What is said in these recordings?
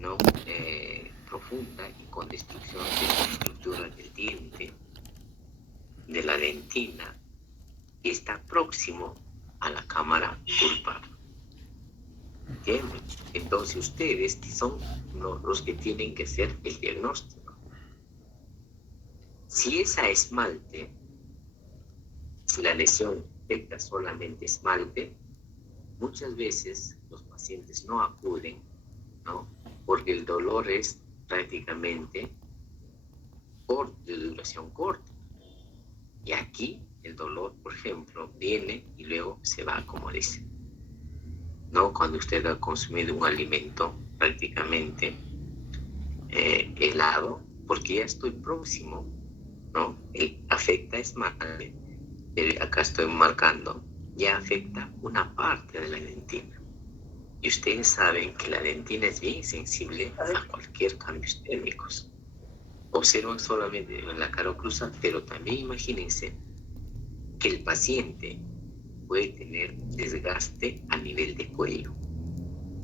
¿no? Profunda y con destrucción de la estructura del diente, de la dentina, y está próximo a la cámara pulpar. ¿Entienden? Entonces ustedes son los que tienen que hacer el diagnóstico. Si esa esmalte, si la lesión afecta solamente esmalte, muchas veces los pacientes no acuden, ¿no? Porque el dolor es prácticamente de duración corta. Y aquí el dolor, por ejemplo, viene y luego se va, como dice, ¿no? Cuando usted ha consumido un alimento prácticamente helado, porque ya estoy próximo, ¿no? Afecta esmalte, acá estoy marcando, ya afecta una parte de la dentina. Y ustedes saben que la dentina es bien sensible a cualquier cambios térmicos. Observan solamente en la cara oclusal, pero también imagínense que el paciente puede tener desgaste a nivel de cuello,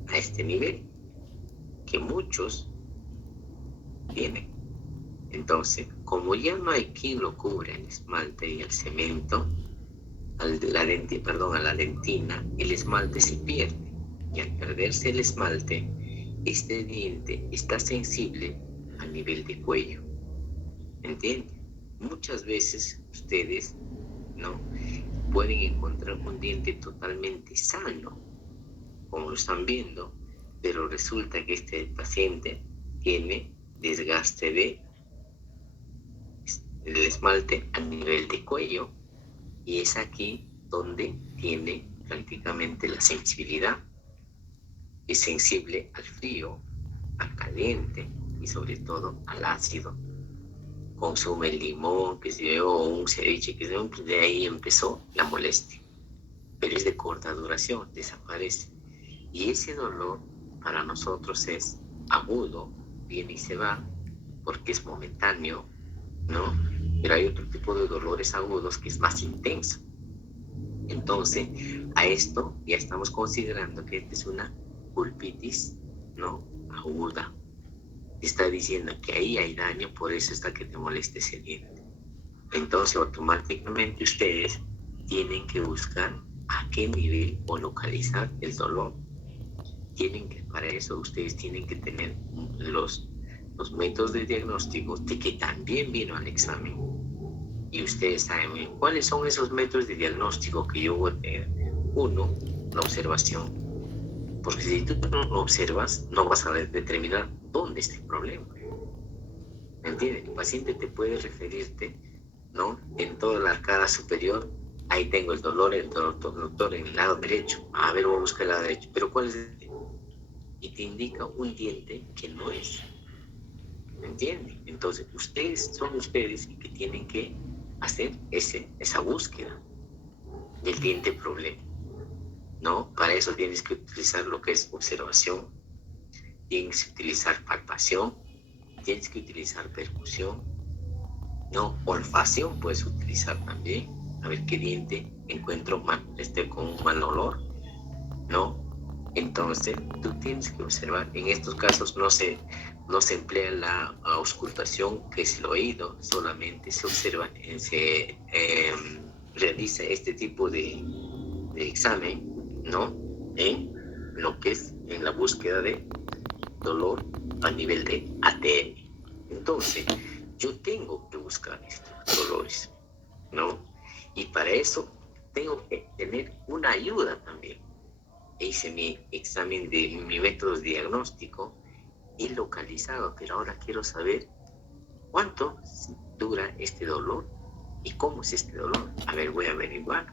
a este nivel, que muchos tienen. Entonces, como ya no hay quien lo cubra el esmalte y el cemento, a la dentina, el esmalte se pierde. Y al perderse el esmalte, este diente está sensible a nivel de cuello. ¿Entienden? Muchas veces ustedes, ¿no?, pueden encontrar un diente totalmente sano, como lo están viendo, pero resulta que este paciente tiene desgaste del esmalte a nivel de cuello, y es aquí donde tiene prácticamente la sensibilidad. Es sensible al frío, al caliente y sobre todo al ácido. Consume el limón, que se dio, un ceviche, que se dio, de ahí empezó la molestia. Pero es de corta duración, desaparece. Y ese dolor para nosotros es agudo, viene y se va, porque es momentáneo, ¿no? Pero hay otro tipo de dolores agudos que es más intenso. Entonces, a esto ya estamos considerando que esta es una pulpitis, ¿no?, aguda. Está diciendo que ahí hay daño, por eso está que te moleste ese diente. Entonces, automáticamente ustedes tienen que buscar a qué nivel o localizar el dolor. Para eso ustedes tienen que tener los métodos de diagnóstico de que también vino al examen. Y ustedes saben cuáles son esos métodos de diagnóstico que yo voy a tener. Uno, la observación. Porque si tú no lo observas, no vas a determinar dónde está el problema. ¿Me entiendes? El paciente te puede referirte, ¿no?, en toda la arcada superior. Ahí tengo el dolor, doctor, en el lado derecho. A ver, voy a buscar el lado derecho. ¿Pero cuál es el? Y te indica un diente que no es. ¿Me entiendes? Entonces, son ustedes que tienen que hacer esa búsqueda del diente problema, ¿no? Para eso tienes que utilizar lo que es observación, tienes que utilizar palpación, tienes que utilizar percusión, ¿no? Olfacción puedes utilizar también, a ver qué diente encuentro con un mal olor, ¿no? Entonces, tú tienes que observar. En estos casos no se emplea la auscultación, que es el oído, solamente se observa, se realiza este tipo de examen, ¿no?, en lo que es en la búsqueda de dolor a nivel de ATM. Entonces, yo tengo que buscar estos dolores, ¿no? Y para eso tengo que tener una ayuda también. Hice mi examen de mi método diagnóstico y localizado, pero ahora quiero saber cuánto dura este dolor y cómo es este dolor. A ver, voy a averiguar.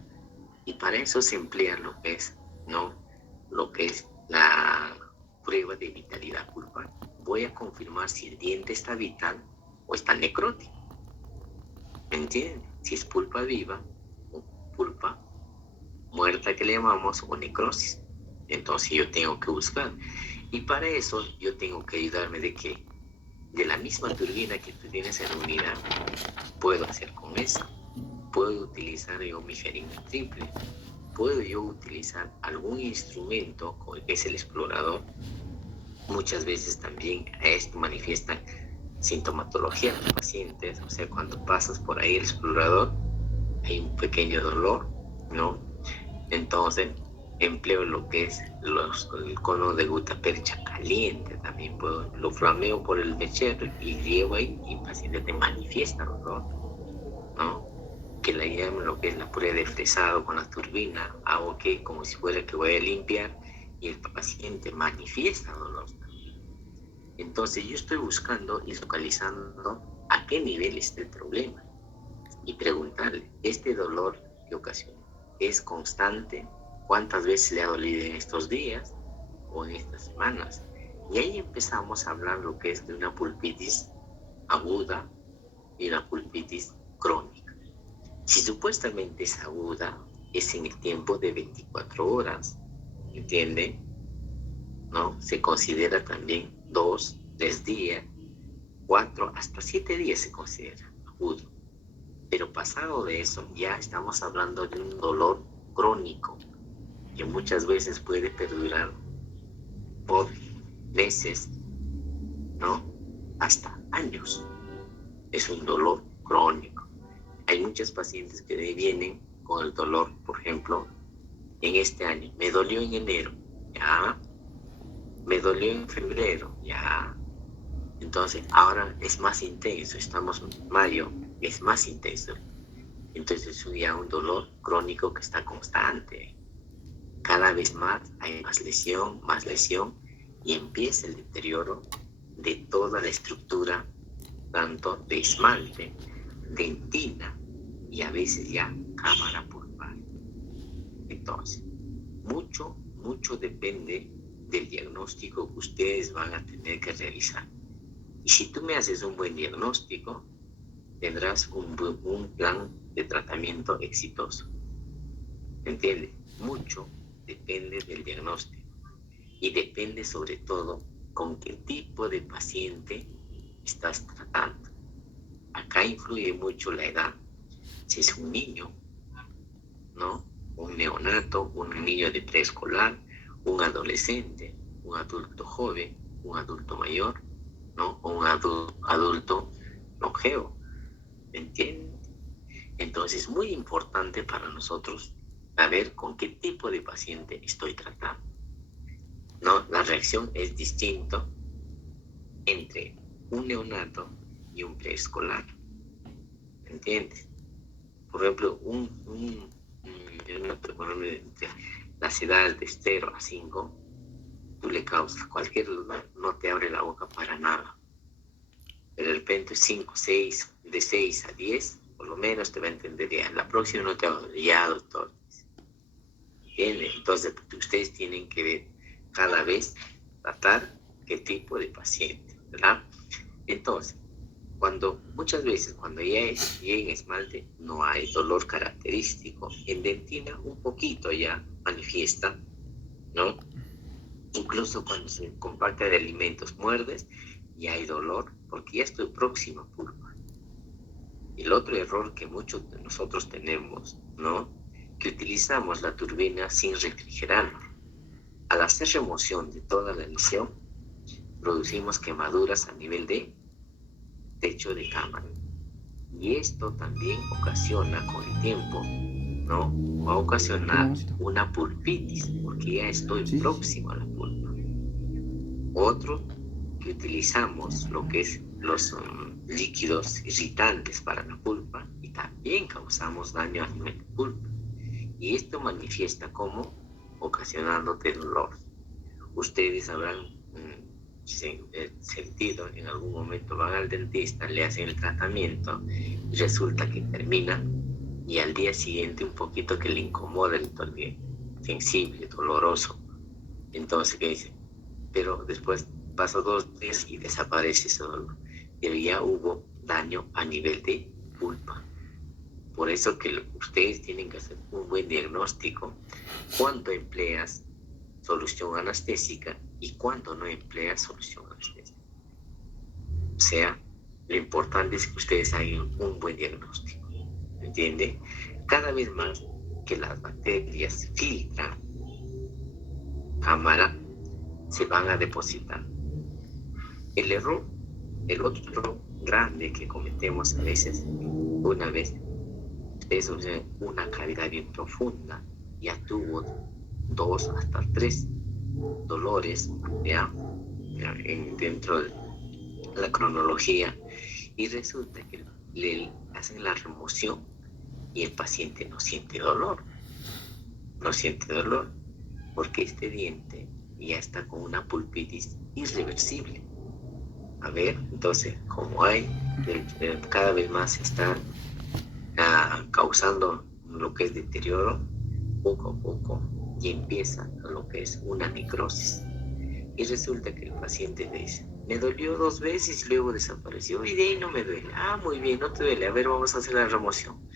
Y para eso se emplea lo que es, ¿no?, lo que es la prueba de vitalidad pulpar. Voy a confirmar si el diente está vital o está necrótico. ¿Me entienden? Si es pulpa viva o pulpa muerta, que le llamamos, o necrosis. Entonces yo tengo que buscar. Y para eso yo tengo que ayudarme de que de la misma turbina que tú tienes en la unidad, puedo hacer con esa. Puedo utilizar yo mi jeringa triple. Puedo yo utilizar algún instrumento, que es el explorador, Muchas veces también a esto manifiestan sintomatología de los pacientes, o sea, cuando pasas por ahí el explorador, hay un pequeño dolor, ¿no? Entonces, empleo lo que es el cono de gutapercha caliente, también lo flameo por el mechero y llevo ahí y el paciente te manifiesta dolor, ¿no? Que la llaman lo que es la puré de fresado con la turbina, hago que como si fuera que voy a limpiar y el paciente manifiesta dolor. Entonces yo estoy buscando y localizando a qué nivel está el problema y preguntarle, ¿este dolor que ocasiona es constante? ¿Cuántas veces le ha dolido en estos días o en estas semanas? Y ahí empezamos a hablar lo que es de una pulpitis aguda y una pulpitis crónica. Si supuestamente es aguda, es en el tiempo de 24 horas, ¿entiende? ¿No? Se considera también 2, 3 días, 4, hasta 7 días se considera agudo. Pero pasado de eso, ya estamos hablando de un dolor crónico que muchas veces puede perdurar por meses, ¿no? Hasta años. Es un dolor crónico. Hay muchos pacientes que vienen con el dolor, por ejemplo, en este año. Me dolió en enero, ya. Me dolió en febrero, ya. Entonces, ahora es más intenso. Estamos en mayo, es más intenso. Entonces es ya un dolor crónico que está constante. Cada vez más hay más lesión, y empieza el deterioro de toda la estructura, tanto de esmalte, dentina y a veces ya cámara pulpar. Entonces, mucho depende del diagnóstico que ustedes van a tener que realizar. Y si tú me haces un buen diagnóstico, tendrás un plan de tratamiento exitoso. ¿Entiendes? Mucho depende del diagnóstico y depende sobre todo con qué tipo de paciente estás tratando. Acá influye mucho la edad. Si es un niño, ¿no? Un neonato, un niño de preescolar, un adolescente, un adulto joven, un adulto mayor, ¿no? O un adulto longevo. ¿Me entiendes? Entonces es muy importante para nosotros saber con qué tipo de paciente estoy tratando. ¿No? La reacción es distinta entre un neonato y un preescolar. ¿Entiendes? Por ejemplo, un neonato, por ejemplo, entre las edades de 0 a 5, tú le causas cualquier dolor, no te abre la boca para nada. Pero de repente 5, 6, de 6 a 10, por lo menos te va a entender ya. La próxima no te va a decir, ya, doctor. ¿Entiendes? Entonces, ustedes tienen que ver cada vez, tratar qué tipo de paciente, ¿verdad? Entonces, muchas veces cuando ya en esmalte no hay dolor característico, en dentina un poquito ya manifiesta, ¿no? Incluso cuando se comparte de alimentos, muerdes y hay dolor porque ya estoy próximo a pulpa. El otro error que muchos de nosotros tenemos, ¿no? Que utilizamos la turbina sin refrigerante. Al hacer remoción de toda la lesión, producimos quemaduras a nivel de techo de cámara. Y esto también ocasiona con el tiempo, ¿no? Va a ocasionar una pulpitis, porque ya estoy próximo a la pulpa. Otro, que utilizamos lo que es los líquidos irritantes para la pulpa y también causamos daño a nivel de pulpa. Y esto manifiesta como ocasionándote dolor. Ustedes habrán sentido, en algún momento van al dentista, le hacen el tratamiento y resulta que termina y al día siguiente un poquito que le incomoda el toque sensible, doloroso. Entonces, ¿qué dice? Pero después pasa 2 días y desaparece ese dolor. Pero ya hubo daño a nivel de pulpa. Por eso que ustedes tienen que hacer un buen diagnóstico cuando empleas solución anestésica y cuando no empleas solución anestésica. O sea, lo importante es que ustedes hagan un buen diagnóstico. ¿Entiende? Cada vez más que las bacterias filtran cámara, se van a depositar. El error, el otro error grande que cometemos a veces, una vez es una cavidad bien profunda, ya tuvo 2 hasta 3 dolores dentro de la cronología, y resulta que le hacen la remoción y el paciente no siente dolor, porque este diente ya está con una pulpitis irreversible. A ver, entonces, como hay, cada vez más está causando lo que es deterioro, poco a poco, y empieza lo que es una necrosis. Y resulta que el paciente dice, me dolió 2 veces y luego desapareció, y de ahí no me duele. Ah, muy bien, no te duele. A ver, vamos a hacer la remoción.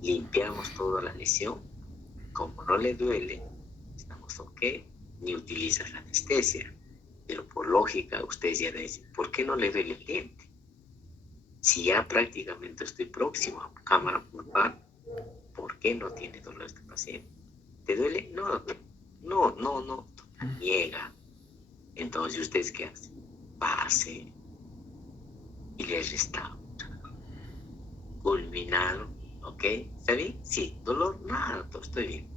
Limpiamos toda la lesión. Como no le duele, estamos ok, ni utilizas la anestesia. Pero por lógica, ustedes ya dicen, ¿por qué no le duele el diente? Si ya prácticamente estoy próximo a cámara pulpar, ¿por qué no tiene dolor este paciente? ¿Te duele? No, niega. Entonces, ¿ustedes qué hacen? Pase y le restaura. Culminado, ¿ok? ¿Está bien? Sí, dolor, nada, todo estoy bien.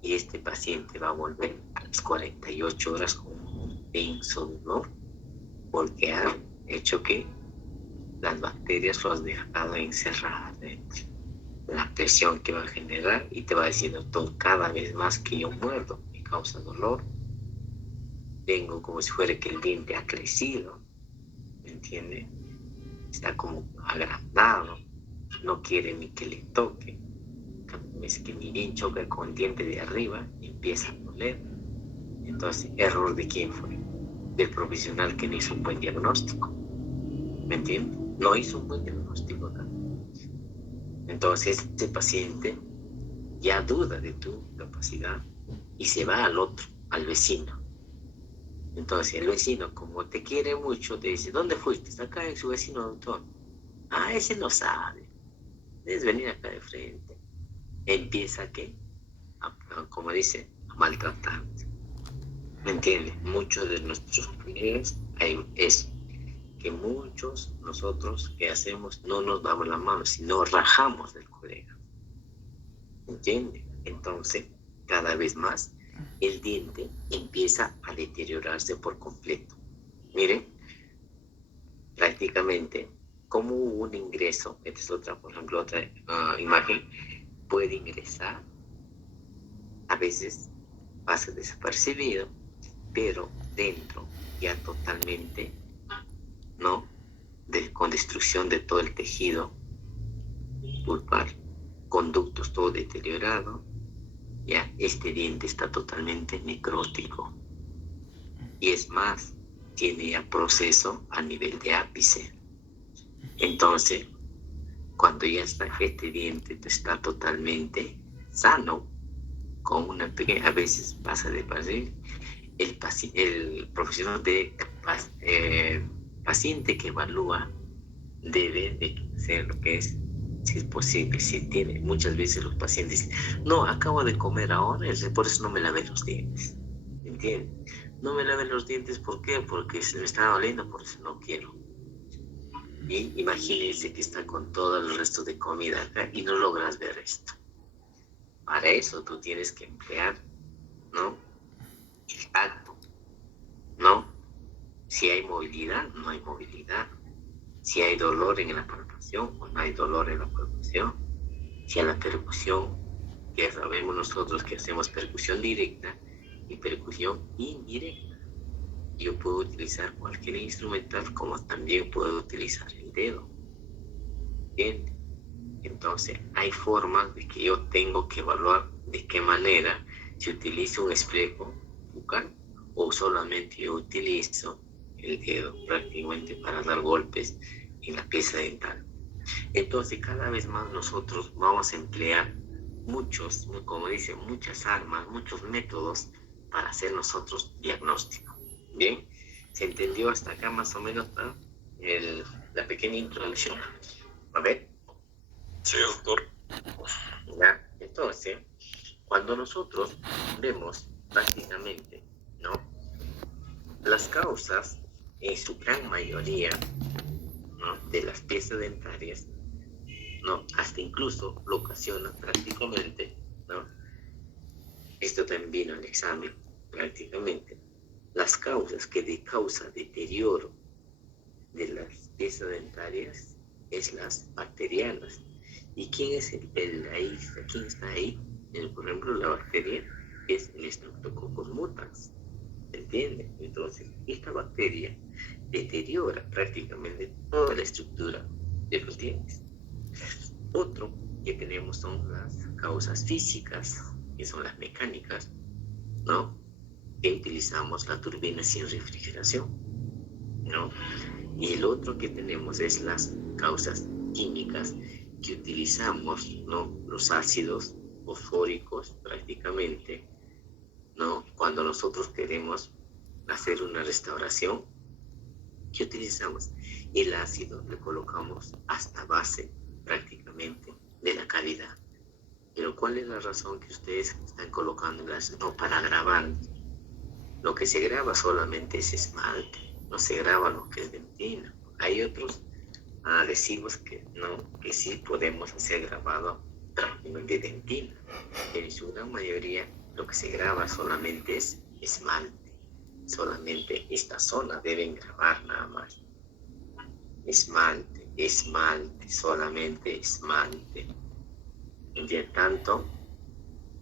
Y este paciente va a volver a las 48 horas con un intenso dolor, porque ha hecho que las bacterias lo han dejado encerradas dentro. La presión que va a generar, y te va a decir, doctor, cada vez más que yo muerdo me causa dolor, tengo como si fuera que el diente ha crecido, ¿me entiende? Está como agrandado, no quiere ni que le toque. Es que ni bien choca con el diente de arriba, empieza a doler. Entonces, ¿error de quién fue? Del profesional que no hizo un buen diagnóstico, ¿me entiende? No hizo un buen diagnóstico también. Entonces, ese paciente ya duda de tu capacidad y se va al otro, al vecino. Entonces, el vecino, como te quiere mucho, te dice, ¿dónde fuiste? Está acá en su vecino, doctor. Ah, ese no sabe. Debes venir acá de frente. Empieza, ¿qué? Como dice, a maltratar. ¿Me entiendes? Muchos de nuestros colegas es que muchos nosotros que hacemos no nos damos la mano, sino rajamos del colega. ¿Me entiendes? Entonces, cada vez más, el diente empieza a deteriorarse por completo. Miren, prácticamente, como hubo un ingreso, esta es otra, por ejemplo, otra imagen, puede ingresar, a veces pasa desapercibido, pero dentro ya totalmente, ¿no? Con destrucción de todo el tejido pulpar, conductos todo deteriorado, ya este diente está totalmente necrótico. Y es más, tiene ya proceso a nivel de ápice. Entonces, cuando ya está este diente está totalmente sano, con una pequeña, a veces pasa de pasar, el profesional de paciente que evalúa debe de ser lo que es, si es posible, si tiene, muchas veces los pacientes dicen, no, acabo de comer ahora, por eso no me lavé los dientes, ¿entiendes? No me lavé los dientes, ¿por qué? Porque se me está doliendo, por eso no quiero. Y imagínense que está con todo el resto de comida acá y no logras ver esto. Para eso tú tienes que emplear, ¿no? El tacto, ¿no? Si hay movilidad, no hay movilidad. Si hay dolor en la palpación o no hay dolor en la palpación. Si a la percusión, que sabemos nosotros que hacemos percusión directa y percusión indirecta, yo puedo utilizar cualquier instrumental como también puedo utilizar el dedo. ¿Entiendes? Entonces, hay formas de que yo tengo que evaluar de qué manera si utilizo un espejo bucal o solamente yo utilizo el dedo prácticamente para dar golpes en la pieza dental. Entonces, cada vez más nosotros vamos a emplear muchos, como dicen, muchas armas, muchos métodos para hacer nosotros diagnóstico. ¿Bien? ¿Se entendió hasta acá más o menos la pequeña introducción? A ver. Sí, doctor. ¿Ya? Entonces, cuando nosotros vemos prácticamente, ¿no? Las causas en su gran mayoría, ¿no?, de las piezas dentarias, ¿no?, hasta incluso lo ocasiona prácticamente, ¿no? Esto también vino al examen, prácticamente. Las causas que causa deterioro de las piezas dentarias es las bacterianas. ¿Y quién es quién está ahí? Por ejemplo, la bacteria es el Streptococcus mutans, ¿entiende? Entonces, esta bacteria deteriora prácticamente toda la estructura de los dientes. Otro que tenemos son las causas físicas, que son las mecánicas, ¿no? Que utilizamos la turbina sin refrigeración, ¿no? Y el otro que tenemos es las causas químicas que utilizamos, ¿no? Los ácidos fosfóricos prácticamente, ¿no? Cuando nosotros queremos hacer una restauración, ¿qué utilizamos? El ácido le colocamos hasta base prácticamente de la cavidad. Pero ¿cuál es la razón que ustedes están colocando el ácido? No, para grabar. Lo que se graba solamente es esmalte, no se graba lo que es dentina. Hay otros adhesivos que no, que sí podemos hacer grabado de dentina, pero en su gran mayoría lo que se graba solamente es esmalte. Solamente esta zona deben grabar nada más. Esmalte, esmalte, solamente esmalte. Y tanto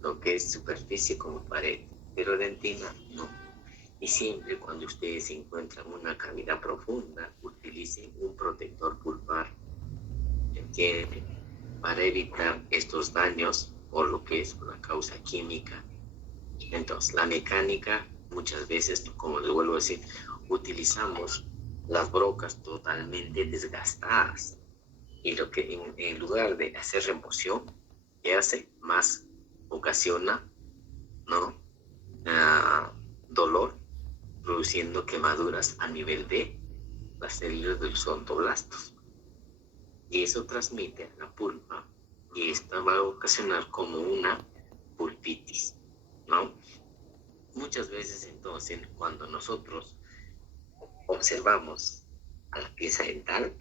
lo que es superficie como pared, pero dentina no. Y siempre cuando ustedes encuentran una cavidad profunda, utilicen un protector pulpar, ¿entienden? Para evitar estos daños por lo que es una causa química. Entonces, la mecánica, muchas veces, como les vuelvo a decir, utilizamos las brocas totalmente desgastadas. Y lo que en lugar de hacer remoción, ¿qué hace? Más ocasiona, ¿no?, dolor, produciendo quemaduras a nivel de las células de los odontoblastos. Y eso transmite a la pulpa y esta va a ocasionar como una pulpitis, ¿no? Muchas veces entonces cuando nosotros observamos a la pieza dental,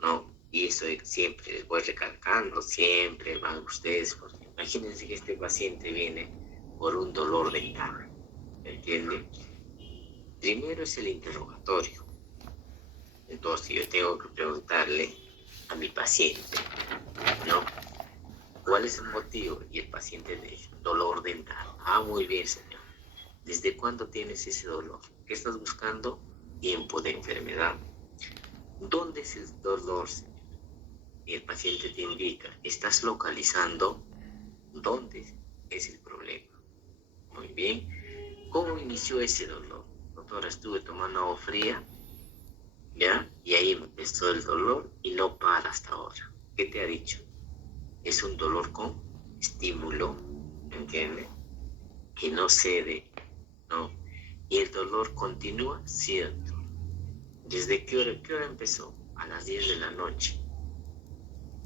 ¿no? Y eso siempre les voy recalcando, siempre van ustedes, porque imagínense que este paciente viene por un dolor dental, ¿entiende? Primero es el interrogatorio. Entonces yo tengo que preguntarle a mi paciente, ¿no?, ¿cuál es el motivo? Y el paciente me dice, dolor dental. Ah, muy bien, señor. ¿Desde cuándo tienes ese dolor? ¿Qué estás buscando? Tiempo de enfermedad. ¿Dónde es el dolor, señor? Y el paciente te indica, estás localizando dónde es el problema. Muy bien. ¿Cómo inició ese dolor? Doctora, estuve tomando agua fría, ¿ya? Y ahí empezó el dolor y no para hasta ahora. ¿Qué te ha dicho? Es un dolor con estímulo, ¿entiendes? Que no cede, ¿no? Y el dolor continúa, cierto. ¿Desde qué hora empezó? A las 10 de la noche,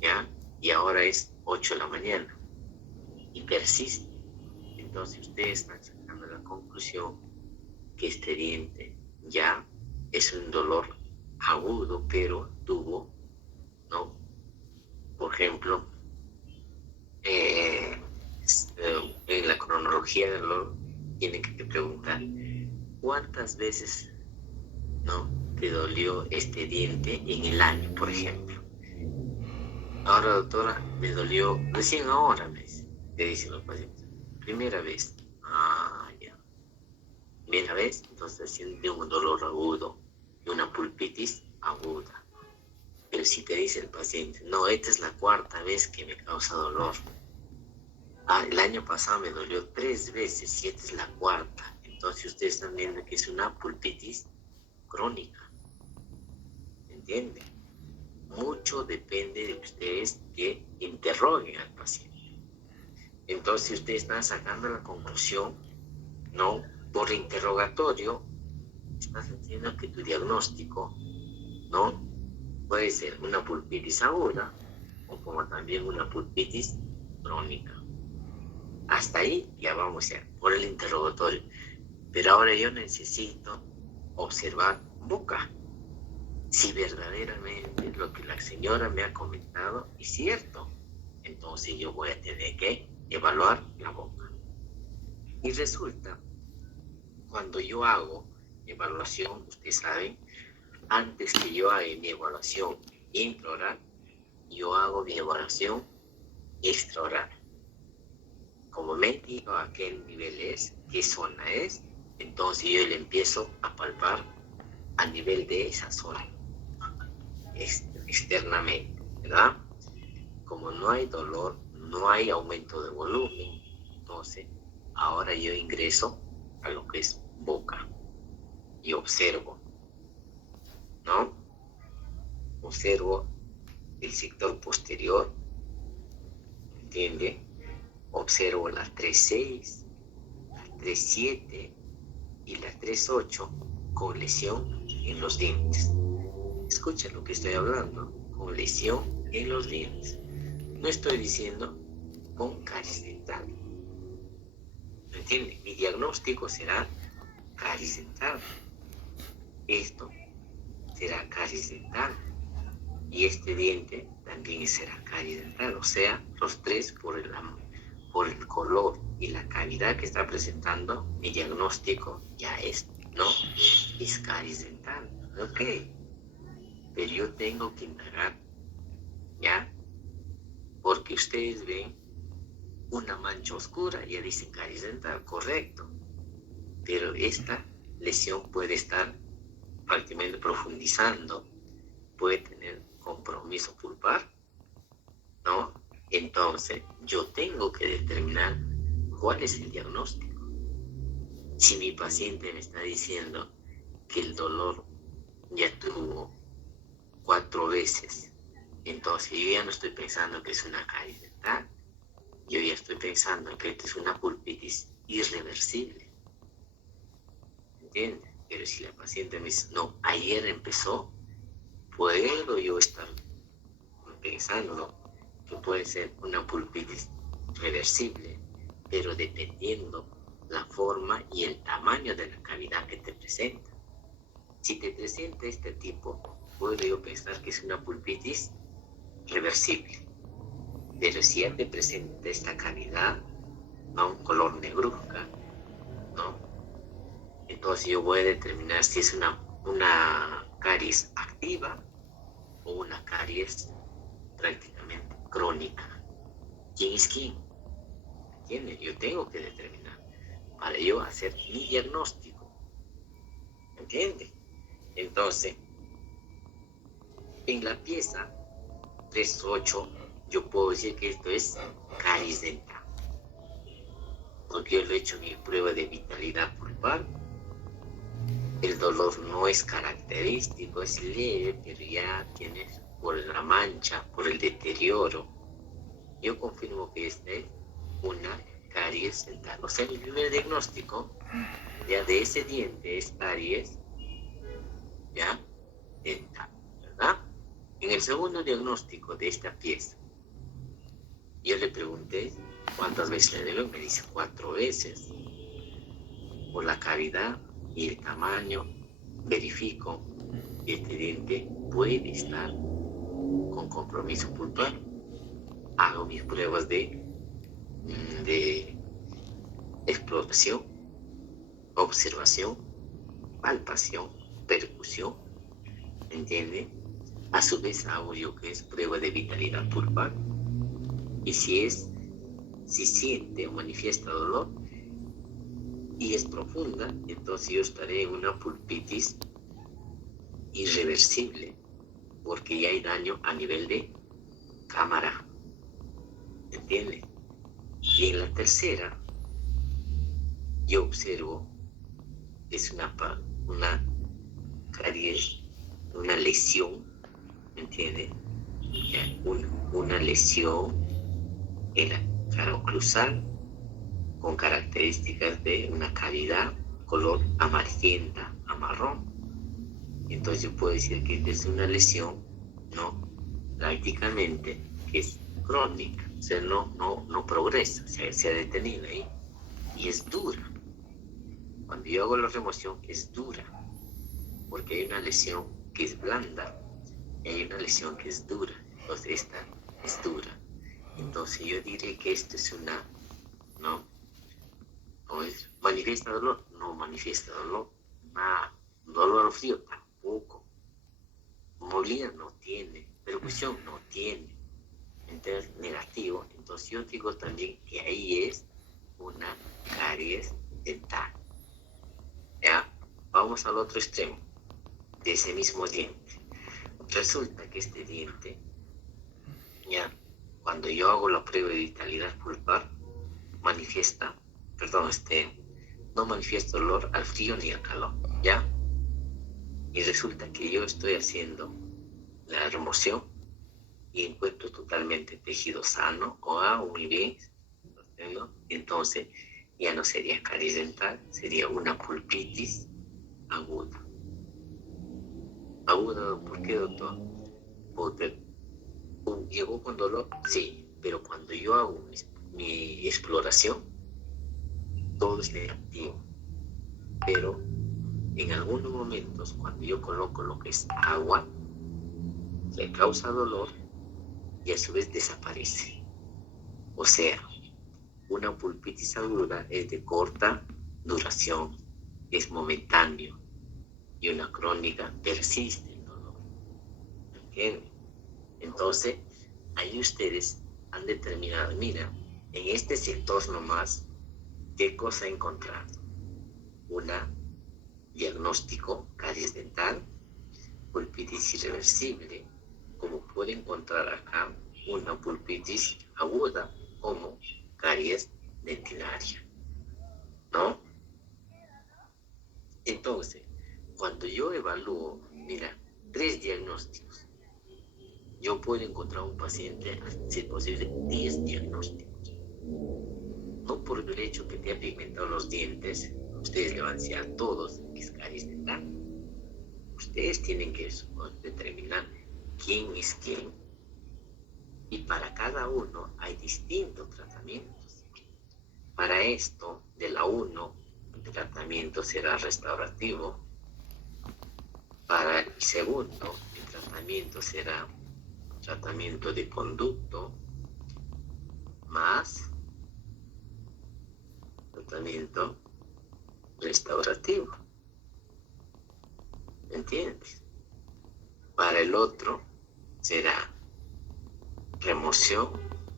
¿ya? Y ahora es 8 de la mañana. Y persiste. Entonces ustedes están sacando la conclusión que este diente ya es un dolor agudo, pero tuvo, ¿no? Por ejemplo, en la cronología del dolor tienen que preguntar cuántas veces, ¿no?, te dolió este diente en el año, por ejemplo. Ahora, doctora, me dolió recién ahora, te dicen los pacientes. Primera vez. Ah, ya. Primera vez, entonces siente un dolor agudo y una pulpitis aguda. Pero si te dice el paciente, no, esta es la cuarta vez que me causa dolor. Ah, el año pasado me dolió 3 veces y esta es la cuarta. Entonces ustedes están viendo que es una pulpitis crónica. ¿Entienden? Mucho depende de ustedes que interroguen al paciente. Entonces ustedes están sacando la conclusión, ¿no? Por interrogatorio, estás haciendo que tu diagnóstico, ¿no?, puede ser una pulpitis aguda o como también una pulpitis crónica. Hasta ahí ya vamos a ir por el interrogatorio. Pero ahora yo necesito observar boca. Si verdaderamente lo que la señora me ha comentado es cierto, entonces yo voy a tener que evaluar la boca. Y resulta, cuando yo hago evaluación, ustedes saben, antes que yo haga mi evaluación intraoral, yo hago mi evaluación extraoral. Como me digo a qué nivel es, qué zona es, entonces yo le empiezo a palpar a nivel de esa zona, externamente, ¿verdad? Como no hay dolor, no hay aumento de volumen, entonces ahora yo ingreso a lo que es boca y observo, ¿no? Observo el sector posterior, ¿entiende? Observo las 3.6, las 3.7 y las 3.8 con lesión en los dientes. Escucha lo que estoy hablando, con lesión en los dientes. No estoy diciendo con caries dental. ¿Me entiende? Mi diagnóstico será caries dental. Esto será caries dental. Y este diente también será caries dental. O sea, los tres por el color y la cavidad que está presentando, mi diagnóstico ya es, ¿no? Es caries dental. Ok. Pero yo tengo que indagar, ¿ya? Porque ustedes ven una mancha oscura y ya dicen caries dental, correcto. Pero esta lesión puede estar prácticamente profundizando, puede tener compromiso pulpar, ¿no? Entonces, yo tengo que determinar cuál es el diagnóstico. Si mi paciente me está diciendo que el dolor ya tuvo 4 veces, entonces yo ya no estoy pensando que es una caries dental, yo ya estoy pensando que esta es una pulpitis irreversible, ¿entiendes? Pero si la paciente me dice, no, ayer empezó, puedo yo estar pensando, ¿no?, que puede ser una pulpitis reversible, pero dependiendo la forma y el tamaño de la cavidad que te presenta. Si te presenta este tipo, puedo yo pensar que es una pulpitis reversible. Pero si ya te presenta esta cavidad, ¿no?, un color negruzca, ¿no?, entonces yo voy a determinar si es una caries activa o una caries prácticamente crónica. ¿Quién es quién? ¿Entiendes? Yo tengo que determinar para yo hacer mi diagnóstico. ¿Entiendes? Entonces, en la pieza 3.8 yo puedo decir que esto es caries dental, porque yo le he hecho mi prueba de vitalidad pulpar. El dolor no es característico, es leve, pero ya tienes por la mancha, por el deterioro. Yo confirmo que esta es una caries dental. O sea, mi primer diagnóstico ya de ese diente es caries, ya, dental, ¿verdad? En el segundo diagnóstico de esta pieza, yo le pregunté cuántas veces le debo, me dice 4 veces. Por la cavidad y el tamaño, verifico que este diente puede estar con compromiso pulpar. Hago mis pruebas de exploración, observación, palpación, percusión, ¿entiende? A su vez hago yo que es prueba de vitalidad pulpar. Y si siente o manifiesta dolor y es profunda, entonces yo estaré en una pulpitis irreversible, porque ya hay daño a nivel de cámara, ¿entiendes? Y en la tercera, yo observo que es una caries, una lesión, ¿entiendes? Una lesión en la cara oclusal con características de una cavidad color amarillenta a marrón. Entonces yo puedo decir que es una lesión, no, prácticamente, que es crónica, o sea, no progresa, se ha detenido ahí, y es dura. Cuando yo hago la remoción, es dura. porque hay una lesión que es blanda y hay una lesión que es dura. Entonces esta es dura. Entonces yo diré que esto es una, ¿no? ¿No es? ¿Manifiesta dolor? No manifiesta dolor. Nada. Dolor o frío tampoco. Molina no tiene. Percusión no tiene. Entonces, negativo. Entonces yo digo también que ahí es una caries dental. ¿Ya? Vamos al otro extremo de ese mismo diente. Resulta que este diente, ya, cuando yo hago la prueba de vitalidad pulpar, no manifiesta dolor al frío ni al calor, ¿ya? Y resulta que yo estoy haciendo la remoción y encuentro totalmente tejido sano, muy bien, ¿no? Entonces ya no sería caries dental, sería una pulpitis aguda. Aguda, ¿por qué, doctor? Porque llegó con dolor, sí, pero cuando yo hago mi exploración, todo es negativo. Pero en algunos momentos, cuando yo coloco lo que es agua, le causa dolor y a su vez desaparece. O sea, una pulpitis aguda es de corta duración, es momentáneo, y una crónica persiste el dolor. ¿Entienden? Entonces, ahí ustedes han determinado, mira, en este sector nomás, ¿qué cosa he encontrado? Una diagnóstico caries dental, pulpitis irreversible, como puede encontrar acá una pulpitis aguda como caries dentinaria, ¿no? Entonces, cuando yo evalúo, mira, 3 diagnósticos, yo puedo encontrar un paciente, si es posible, 10 diagnósticos. No por el hecho que te ha pigmentado los dientes, ustedes le van a decir a todos que es caries dental. Ustedes tienen que determinar quién es quién. Y para cada uno hay distintos tratamientos. Para esto, de la 1, el tratamiento será restaurativo. Para el segundo, el tratamiento será tratamiento de conducto más tratamiento restaurativo. ¿Entiendes? Para el otro será remoción,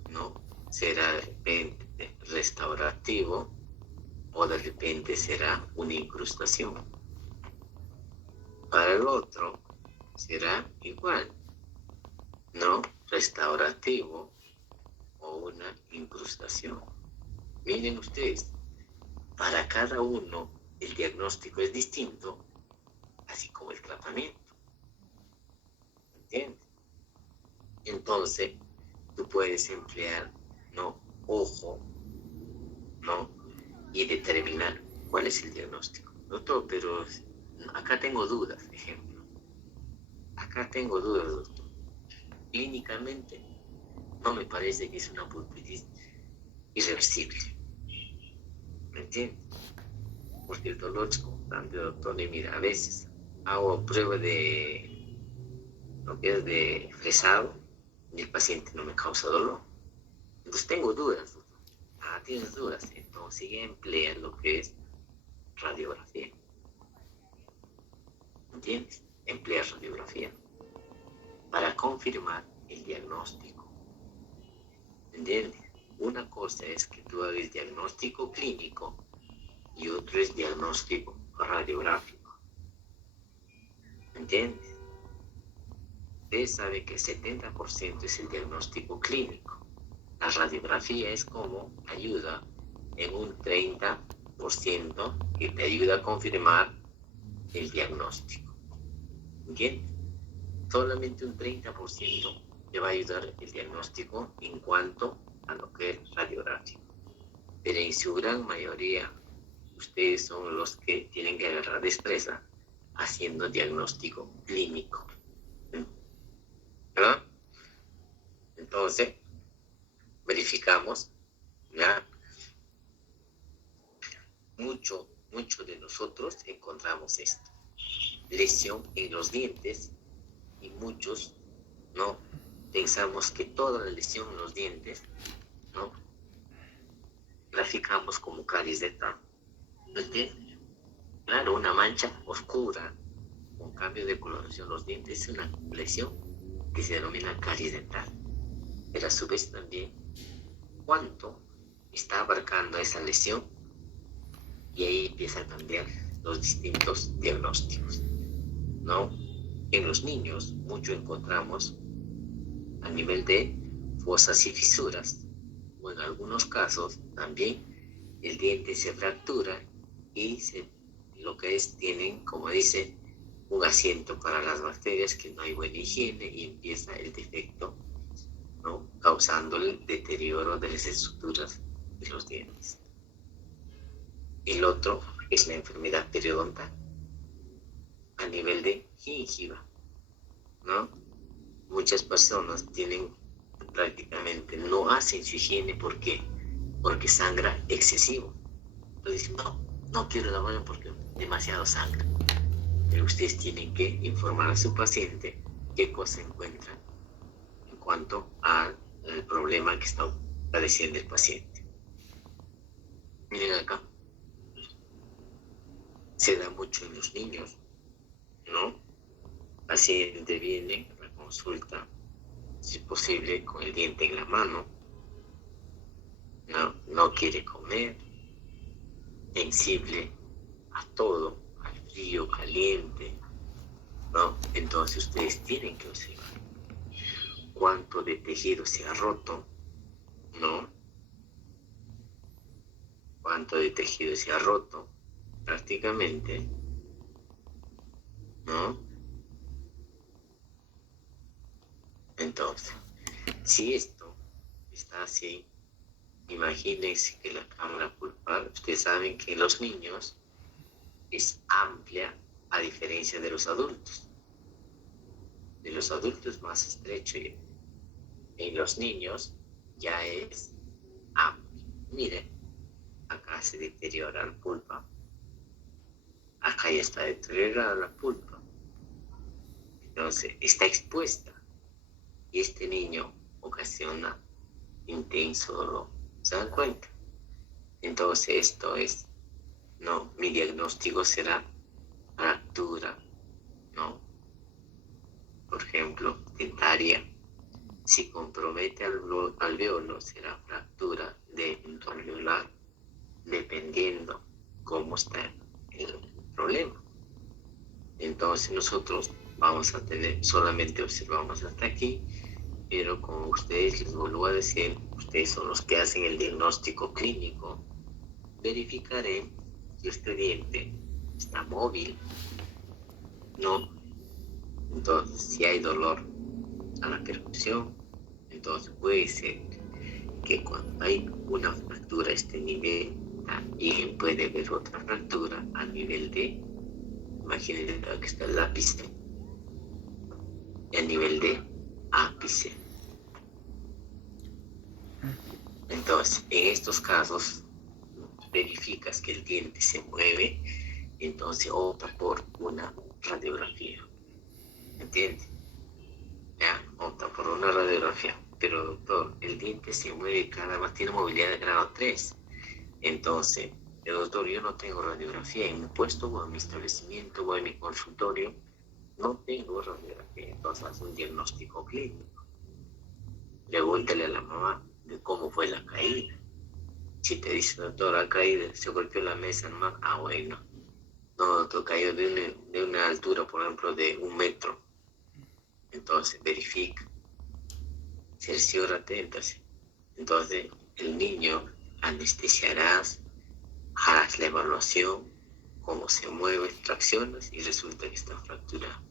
¿no? Será de repente restaurativo o de repente será una incrustación. Para el otro será igual, ¿no? Restaurativo o una incrustación. Miren ustedes, para cada uno el diagnóstico es distinto, así como el tratamiento. ¿Entiendes? Entonces, tú puedes emplear, ¿no? Ojo, ¿no? Y determinar cuál es el diagnóstico. Doctor, pero acá tengo dudas, ejemplo. Acá tengo dudas, doctor. Clínicamente, no me parece que es una pulpitis irreversible. ¿Me entiendes? Porque el dolor es constante, doctor. Y mira, a veces hago prueba de lo que es de fresado y el paciente no me causa dolor. Entonces tengo dudas, doctor. Tienes dudas. Entonces emplea lo que es radiografía. ¿Entiendes? Emplea radiografía para confirmar el diagnóstico. ¿Entiendes? Una cosa es que tú hagas diagnóstico clínico y otro es diagnóstico radiográfico. ¿Entiendes? Ustedes saben que el 70% es el diagnóstico clínico. La radiografía es como ayuda en un 30% que te ayuda a confirmar el diagnóstico. ¿Entiendes? Solamente un 30% te va a ayudar el diagnóstico en cuanto a lo que es radiográfico. Pero en su gran mayoría, ustedes son los que tienen que agarrar destreza haciendo diagnóstico clínico. ¿Verdad? Entonces, verificamos, ¿ya? Mucho de nosotros encontramos esto. lesión en los dientes y muchos no pensamos que toda la lesión en los dientes no graficamos como caries dental. ¿No entiendes? Claro, una mancha oscura con cambio de coloración en los dientes es una lesión que se denomina caries dental. Pero a su vez también cuánto está abarcando esa lesión, y ahí empieza a cambiar los distintos diagnósticos, ¿no? En los niños mucho encontramos a nivel de fosas y fisuras, o en algunos casos también el diente se fractura y lo que es, tienen, como dice, un asiento para las bacterias, que no hay buena higiene y empieza el defecto, ¿no? Causando el deterioro de las estructuras de los dientes. El otro es la enfermedad periodontal a nivel de gingiva, ¿no? Muchas personas prácticamente no hacen su higiene. ¿Por qué? Porque sangra excesivo. Entonces dicen, no quiero lavarme porque demasiado sangra. Pero ustedes tienen que informar a su paciente qué cosa encuentran en cuanto al problema que está padeciendo el paciente. Miren acá, se da mucho en los niños, ¿no? El paciente viene a la consulta, si es posible, con el diente en la mano, no quiere comer, sensible a todo, al frío, caliente, ¿no? Entonces ustedes tienen que observar cuánto de tejido se ha roto, ¿no? Cuánto de tejido se ha roto, prácticamente, ¿no? Entonces, si esto está así, imagínense que la cámara pulpar, ustedes saben que en los niños es amplia a diferencia de los adultos. De los adultos más estrecho, y en los niños ya es amplio. Miren, acá se deteriora la pulpa, acá ya está deteriorada la pulpa, entonces está expuesta y este niño ocasiona intenso dolor. ¿Se dan cuenta? Entonces esto es, no, mi diagnóstico será fractura, ¿no? Por ejemplo, dentaria. Si compromete alveolo, será fractura de alveolar, dependiendo cómo está el problema. Entonces nosotros vamos a solamente observamos hasta aquí, pero como ustedes, les vuelvo a decir, ustedes son los que hacen el diagnóstico clínico, verificaré si este diente está móvil, ¿no? Entonces, si hay dolor a la percusión, entonces puede ser que cuando hay una fractura a este nivel, también puede haber otra fractura a nivel de, imagínense que está el ápice, y a nivel de ápice. Entonces, en estos casos, verificas que el diente se mueve, entonces opta por una radiografía. ¿Entiendes? Ya, opta por una radiografía. Pero doctor, el diente se mueve cada vez, tiene movilidad de grado 3. Entonces, doctor, yo no tengo radiografía en mi puesto o en mi establecimiento o en mi consultorio, no tengo radiografía. Entonces, haz un diagnóstico clínico. Pregúntale a la mamá de cómo fue la caída. Si te dice, doctor, ha caído, se golpeó la mesa nomás, bueno. No, doctor, cayó de una altura, por ejemplo, de 1 metro. Entonces, verifica. Cerciórate. Entonces, el niño anestesiarás, harás la evaluación, cómo se mueve, tracciones y resulta que está fracturado.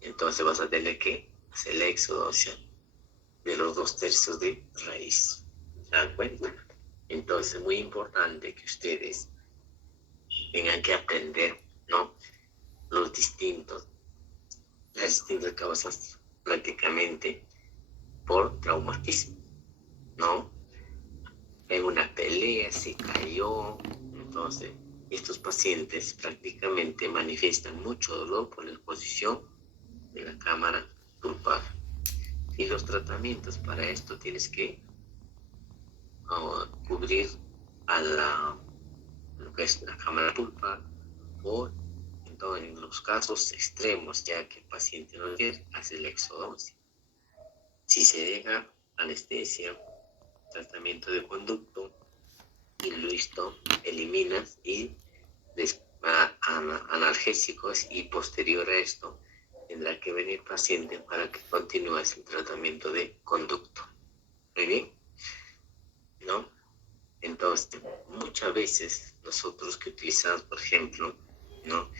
Entonces vas a tener que hacer la exodosia de los 2/3 de raíz. ¿Se dan cuenta? Entonces es muy importante que ustedes tengan que aprender, ¿no? Las distintas causas prácticamente por traumatismo, ¿no? En una pelea se cayó, entonces estos pacientes prácticamente manifiestan mucho dolor por la exposición de la cámara pulpar. Y los tratamientos para esto tienes que cubrir a lo que es la cámara pulpar, o en los casos extremos, ya que el paciente no quiere, hacer la exodoncia. Si se deja anestesia, tratamiento de conducto, y listo, eliminas y analgésicos, y posterior a esto tendrá que venir paciente para que continúes el tratamiento de conducto. Muy bien, ¿no? Entonces, muchas veces nosotros que utilizamos, por ejemplo, ¿no?,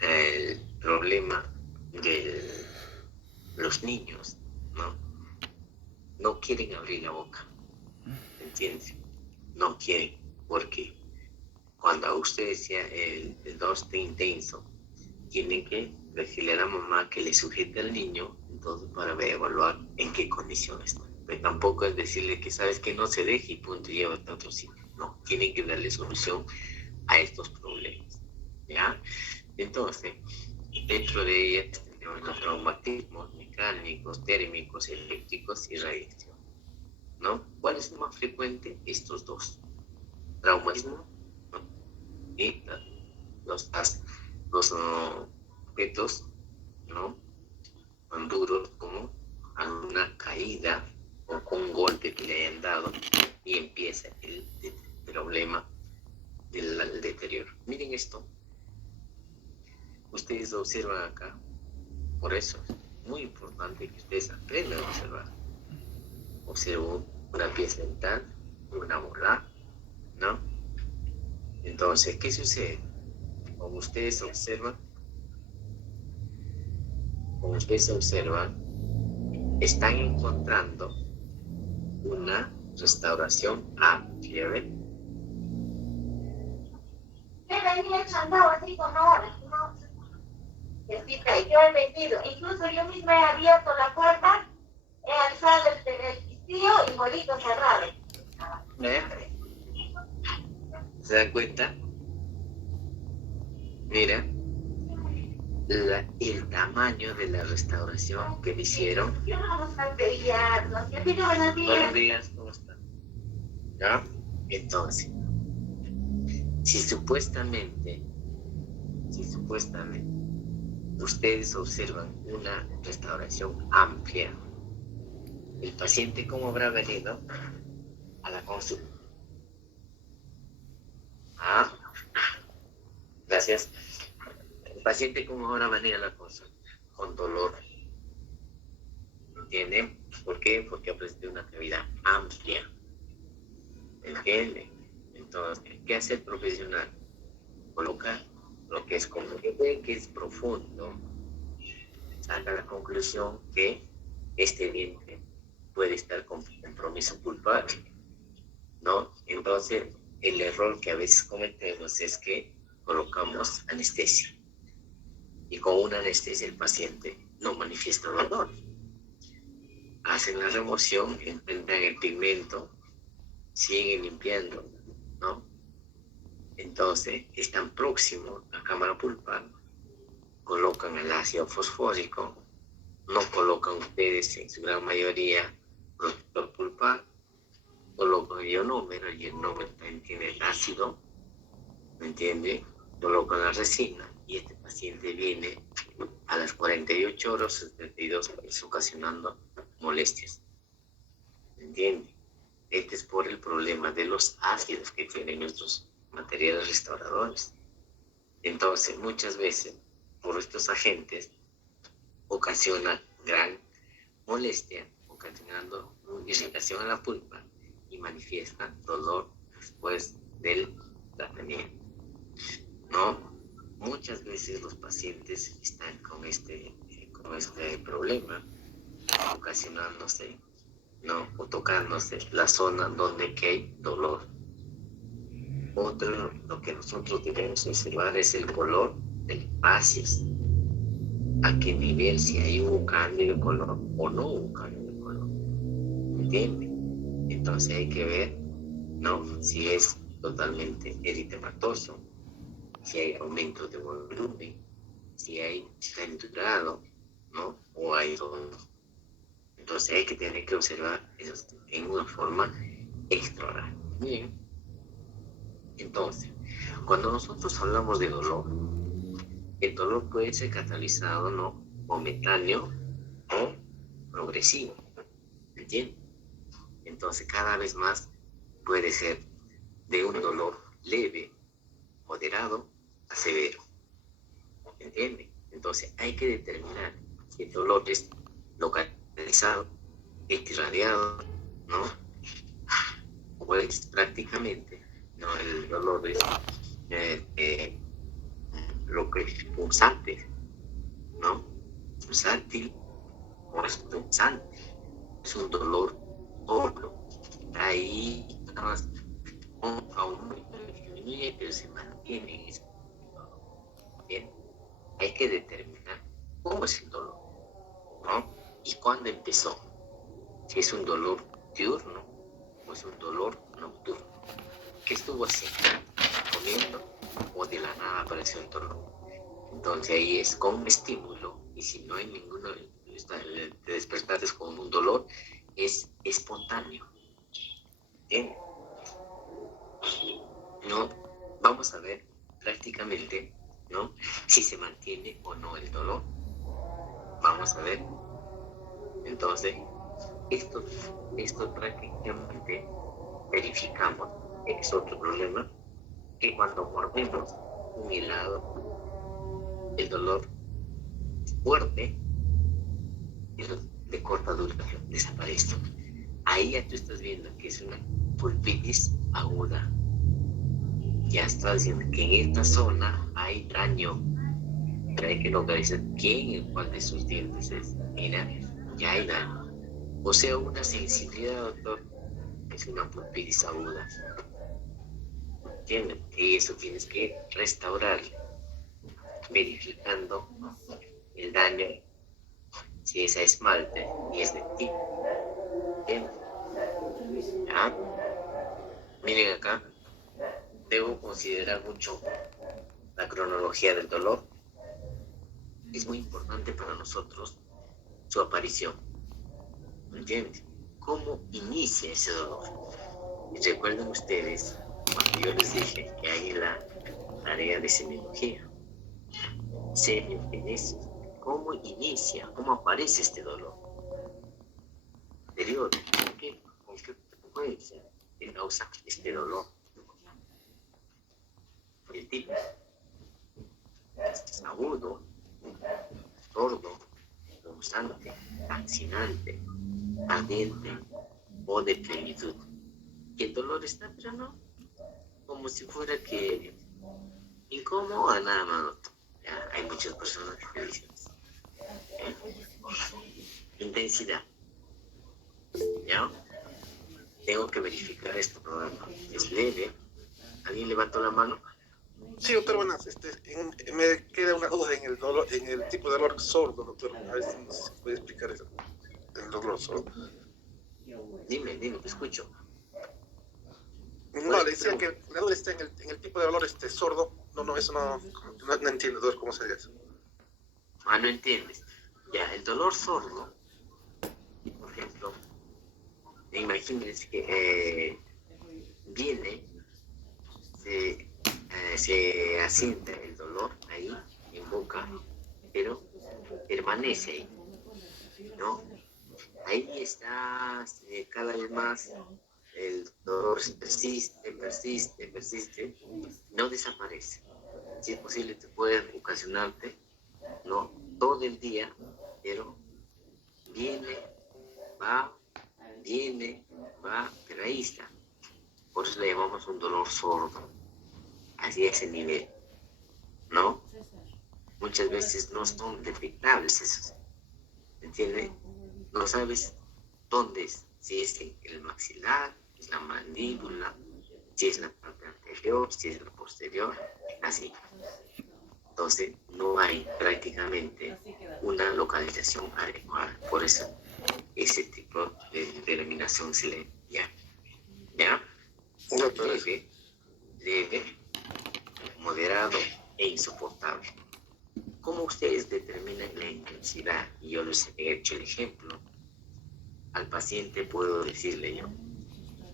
el problema de los niños, no quieren abrir la boca, ¿entiendes? No quieren, porque cuando a usted decía el dolor está intenso, tienen que decirle a la mamá que le sujete al niño, entonces para evaluar en qué condición está. Pero tampoco es decirle que sabes que no se deje y punto, llévate a otro sitio. No, tienen que darle solución a estos problemas, ¿ya? Entonces, dentro de ellas tenemos los traumatismos mecánicos, térmicos, eléctricos y radiación, ¿no? ¿Cuál es el más frecuente? Estos dos: traumatismo, ¿no?, y los objetos, ¿no?, tan duros como alguna caída o con un golpe que le hayan dado, y empieza el problema del deterioro. Miren esto, ustedes observan acá, por eso es muy importante que ustedes aprendan a observar. Observo una pieza dental, una molar, ¿no? Entonces, ¿qué sucede? Como ustedes observan, están encontrando una restauración amplia, ¿ven? Yo he vendido, incluso yo misma he abierto la puerta, he alzado el pistillo y bolito cerrado. ¿Se dan cuenta? Mira el tamaño de la restauración que hicieron. Buenos días, ¿cómo están? ¿Ya? Entonces, si supuestamente ustedes observan una restauración amplia, el paciente, ¿cómo habrá venido a la consulta? Gracias. El paciente, ¿cómo habrá venido a la consulta? Con dolor. ¿Entienden? ¿Por qué? Porque ha presentado una cavidad amplia. ¿Entienden? Entonces, ¿qué hace el profesional? Coloca lo que es como que es profundo, saca la conclusión que este diente puede estar con compromiso pulpar, ¿no? Entonces, el error que a veces cometemos es que colocamos anestesia, y con una anestesia el paciente no manifiesta dolor. Hacen la remoción, encuentran el pigmento, siguen limpiando, ¿no? Entonces, están próximos a la cámara pulpar, colocan el ácido fosfórico, no colocan ustedes en su gran mayoría protector pulpar, colocan el ionómero, y el ionómero también tiene el ácido, ¿me entiende? Colocan la resina, y este paciente viene a las 48 horas, 72 horas, ocasionando molestias, ¿me entiende? Este es por el problema de los ácidos que tienen nuestros materiales restauradores. Entonces, muchas veces, por estos agentes, ocasiona gran molestia, ocasionando irritación a la pulpa, y manifiesta dolor después del tratamiento, ¿no? Muchas veces los pacientes están con este problema, ocasionándose, ¿no?, o tocándose la zona donde que hay dolor. Otro, lo que nosotros debemos observar es el color del facies. A qué nivel, si hay un cambio de color o no un cambio de color, ¿entiende? Entonces hay que ver, ¿no?, si es totalmente eritematoso, si hay aumento de volumen, si hay centrado, ¿no? O hay dolor. Entonces hay que tener que observar eso en una forma extraoral. Bien. Entonces, cuando nosotros hablamos de dolor, el dolor puede ser catalizado, ¿no? Momentáneo o progresivo. ¿Entiendes? Entonces, cada vez más puede ser de un dolor leve, moderado a severo. ¿Entiendes? Entonces, hay que determinar si el dolor es localizado, es irradiado, ¿no? Pues prácticamente, ¿no? El dolor es lo que es pulsante, ¿no? Pulsátil o es punzante. Es un dolor solo. Ahí nada más aumenta, disminuye, pero se mantiene. Bien, hay que determinar cómo es el dolor, ¿no? Y cuándo empezó. Si es un dolor diurno o es un dolor nocturno. ¿Qué estuvo haciendo? Comiendo o de la nada apareció el dolor. Entonces ahí es con un estímulo, y si no hay ninguno de despertares con un dolor, es espontáneo. ¿Entiendes? No, vamos a ver prácticamente, ¿no? Si se mantiene o no el dolor. Vamos a ver. Entonces, esto prácticamente verificamos. Es otro problema, que cuando mordemos un helado, el dolor es fuerte, pero de corta duración, desaparece. Ahí ya tú estás viendo que es una pulpitis aguda. Ya está diciendo que en esta zona hay daño, pero hay que localizar quién en cuál de sus dientes es. Mira, ya hay daño. O sea, una sensibilidad, doctor, es una pulpitis aguda. ¿Entiendes? Y eso tienes que restaurar, verificando el daño, si es a esmalte y es dentina. ¿Entiendes? ¿Ya? Miren acá, debo considerar mucho la cronología del dolor. Es muy importante para nosotros su aparición. ¿Entiendes? ¿Cómo inicia ese dolor? Y recuerden ustedes, cuando yo les dije que hay la área de semiología, semiogenesis, ¿cómo inicia? ¿Cómo aparece este dolor? Periodo, ¿con qué frecuencia se causa este dolor? El tipo es agudo, sordo, punzante, lancinante, ardiente o de plenitud. Y el dolor está, pero no, como si fuera que incómodo a nada más. Ya, hay muchas personas que me dicen eso. Intensidad. ¿Ya? Tengo que verificar este problema. Es leve. ¿Alguien levantó la mano? Sí, doctor, buenas. Me queda una duda en el dolor, en el tipo de dolor sordo, doctor. A ver si nos puede explicar eso. El dolor sordo. Dime, te escucho. No, le decía que la duda está en el tipo de dolor sordo. No, eso no entiendo, doctor, cómo sería eso. Ah, no entiendes. Ya, el dolor sordo, por ejemplo, imagínense que viene, se asienta el dolor ahí en boca, pero permanece ahí, ¿no? Ahí está cada vez más, el dolor persiste, no desaparece. Si es posible, te puede ocasionarte, ¿no? Todo el día, pero viene, va, pero ahí está. Por eso le llamamos un dolor sordo, así a ese nivel, ¿no? Muchas veces no son detectables esos, ¿entiendes? No sabes dónde es, si es en el maxilar, es la mandíbula, si es la parte anterior, si es la posterior, así. Entonces, no hay prácticamente una localización adecuada. Por eso, ese tipo de denominación se le llama. ¿Ya? Leve, moderado e insoportable. ¿Cómo ustedes determinan la intensidad? Y yo les he hecho el ejemplo. Al paciente puedo decirle yo,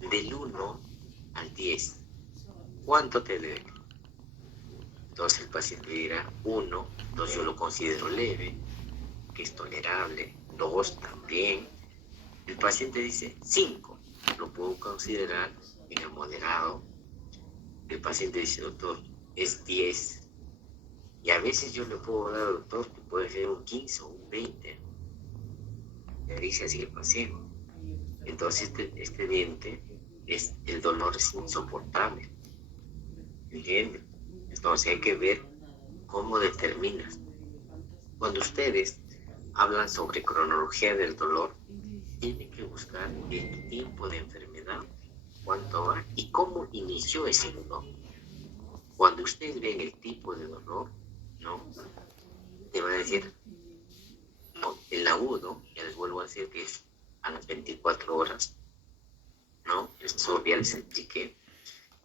del 1 al 10, ¿cuánto te duele? Entonces el paciente dirá 1, entonces yo lo considero leve, que es tolerable, 2 también. El paciente dice 5, lo puedo considerar en el moderado. El paciente dice, doctor, es 10. Y a veces yo le puedo dar al doctor que puede ser un 15 o un 20. Le dice así el paciente. Entonces este diente, el dolor es insoportable. ¿Entienden? Entonces hay que ver cómo determinas. Cuando ustedes hablan sobre cronología del dolor, tienen que buscar el tiempo de enfermedad, cuánto va y cómo inició ese dolor. Cuando ustedes ven el tipo de dolor, ¿no? Te va a decir, no, el agudo, ya les vuelvo a decir que es a las 24 horas, ¿no? Eso ya les expliqué.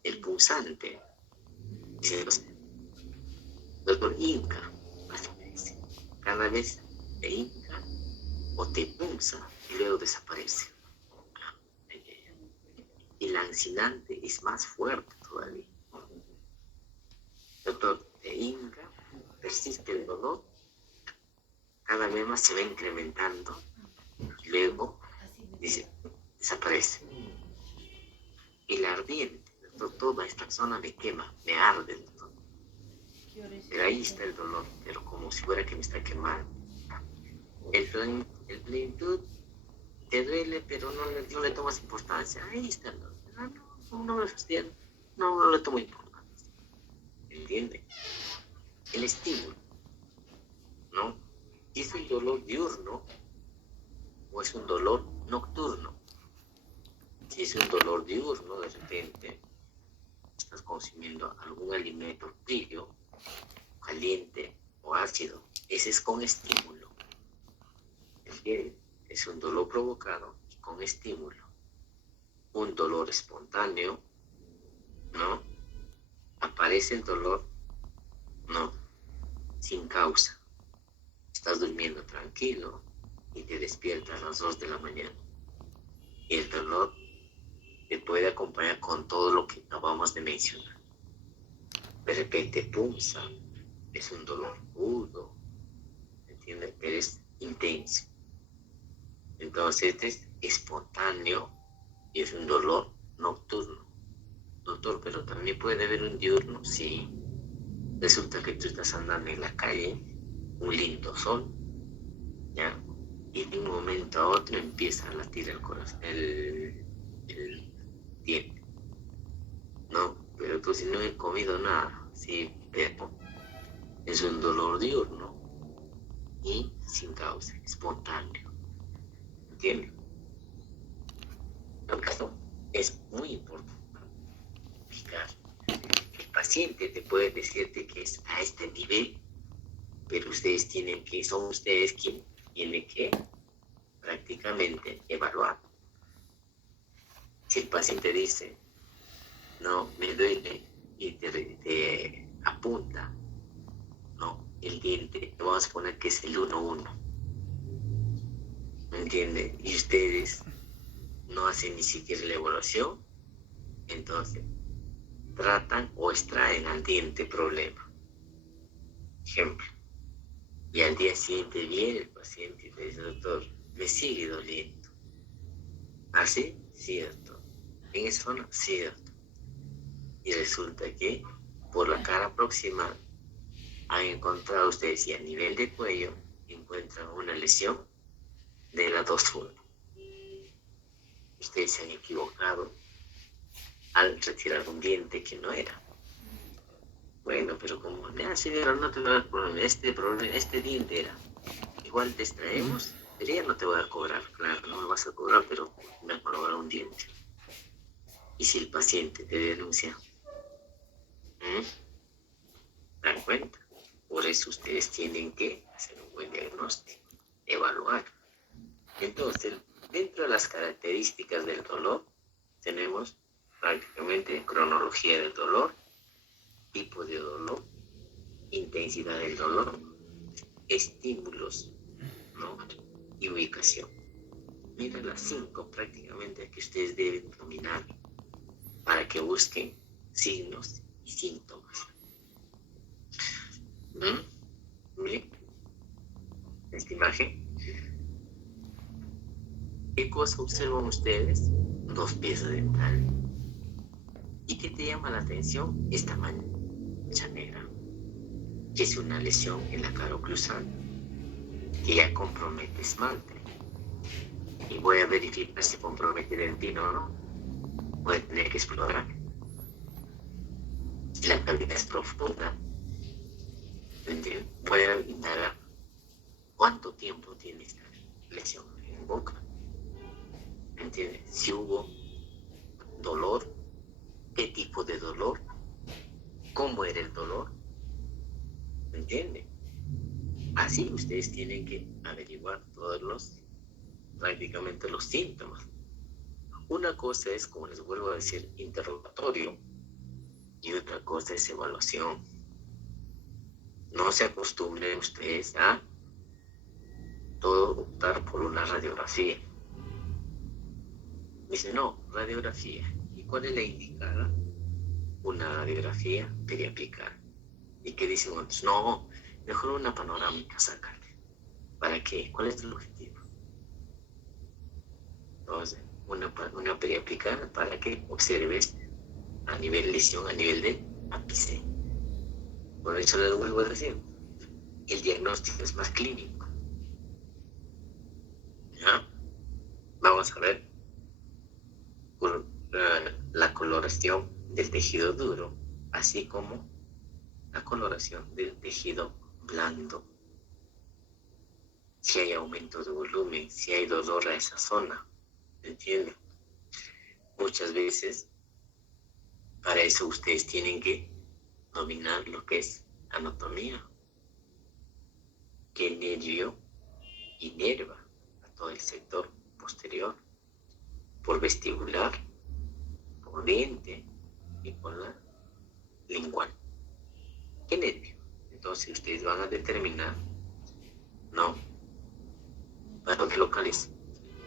El punzante, dice, doctor, hinca, así me dice, cada vez te hinca o te punza y luego desaparece. Y la ancinante es más fuerte todavía. Doctor, te hinca, persiste el dolor, cada vez más se va incrementando y luego dice, desaparece. Y la ardiente, doctor, toda esta zona me quema, me arde, doctor. Pero ahí está el dolor, pero como si fuera que me está quemando. El plenitud te duele, pero no le tomas importancia. Ahí está el dolor. No me fastidia, no le tomo importancia. ¿Entiende? El estímulo, ¿no? Si es un dolor diurno o es un dolor nocturno. Si es un dolor diurno, de repente estás consumiendo algún alimento frío, caliente o ácido. Ese es con estímulo. ¿Entiendes? Es un dolor provocado y con estímulo. Un dolor espontáneo, ¿no? Aparece el dolor, no, sin causa. Estás durmiendo tranquilo y te despiertas a las 2 de la mañana. Y el dolor te puede acompañar con todo lo que acabamos de mencionar. De repente punza, es un dolor agudo, ¿entiendes? Pero es intenso. Entonces este es espontáneo y es un dolor nocturno. Doctor, pero también puede haber un diurno, sí. Resulta que tú estás andando en la calle, un lindo sol, ¿ya? Y de un momento a otro empieza a latir el corazón, el diente. No, pero tú si no he comido nada, sí, pero es un dolor diurno y sin causa, espontáneo. ¿Entiendes? Esto es muy importante explicar. El paciente te puede decirte que es a este nivel, pero son ustedes quienes tienen que prácticamente evaluar. Si el paciente dice, no, me duele y te apunta, no, el diente, vamos a poner que es el 1-1, ¿me entiende? Y ustedes no hacen ni siquiera la evaluación, entonces tratan o extraen al diente problema. Ejemplo, y al día siguiente viene el paciente y te dice, doctor, me sigue doliendo. ¿Así? Sí, doctor. ¿En esa zona? Sí, doctor. Y resulta que por la cara proximal han encontrado ustedes y a nivel de cuello encuentran una lesión de la 2-1. Ustedes se han equivocado al retirar un diente que no era. Bueno, pero como señora, no te va a dar problema, este diente era. Igual te extraemos, pero ya no te voy a cobrar, claro, no me vas a cobrar, pero me va a cobrar un diente. Y si el paciente te denuncia, ¿dan cuenta? Por eso ustedes tienen que hacer un buen diagnóstico, evaluar. Entonces, dentro de las características del dolor, tenemos prácticamente cronología del dolor, tipo de dolor, intensidad del dolor, estímulos, ¿no? Y ubicación. Mira las 5 prácticamente que ustedes deben dominar para que busquen signos y síntomas. Miren esta imagen. ¿Qué cosa observan ustedes? 2 piezas dentales. ¿Y qué te llama la atención? Esta mancha negra, que es una lesión en la cara oclusal, que ya compromete esmalte. Y voy a verificar si compromete dentina o no. Voy a tener que explorar. Si la cavidad es profunda, voy a indagar cuánto tiempo tiene esta lesión en boca. ¿Entiendes? Si hubo dolor, qué tipo de dolor, cómo era el dolor. ¿Entienden? Así ustedes tienen que averiguar prácticamente los síntomas. Una cosa es, como les vuelvo a decir, interrogatorio, y otra cosa es evaluación. No se acostumbren ustedes a todo optar por una radiografía. Dicen, no, radiografía. ¿Y cuál es la indicada? Una radiografía periapical. ¿Y qué dicen otros? No, mejor una panorámica, sácate. ¿Para qué? ¿Cuál es el objetivo? Entonces, una periapical para que observes a nivel lesión, a nivel de ápice. Por eso les vuelvo a decir, el diagnóstico es más clínico. ¿Ya? Vamos a ver la coloración del tejido duro, así como la coloración del tejido blando. Si hay aumento de volumen, si hay dolor a esa zona, ¿entienden? Muchas veces, para eso ustedes tienen que dominar lo que es anatomía, que nervio inerva a todo el sector posterior, por vestibular, por diente y por la lingual. ¿Qué nervio? Entonces ustedes van a determinar, ¿no? ¿Para dónde localiza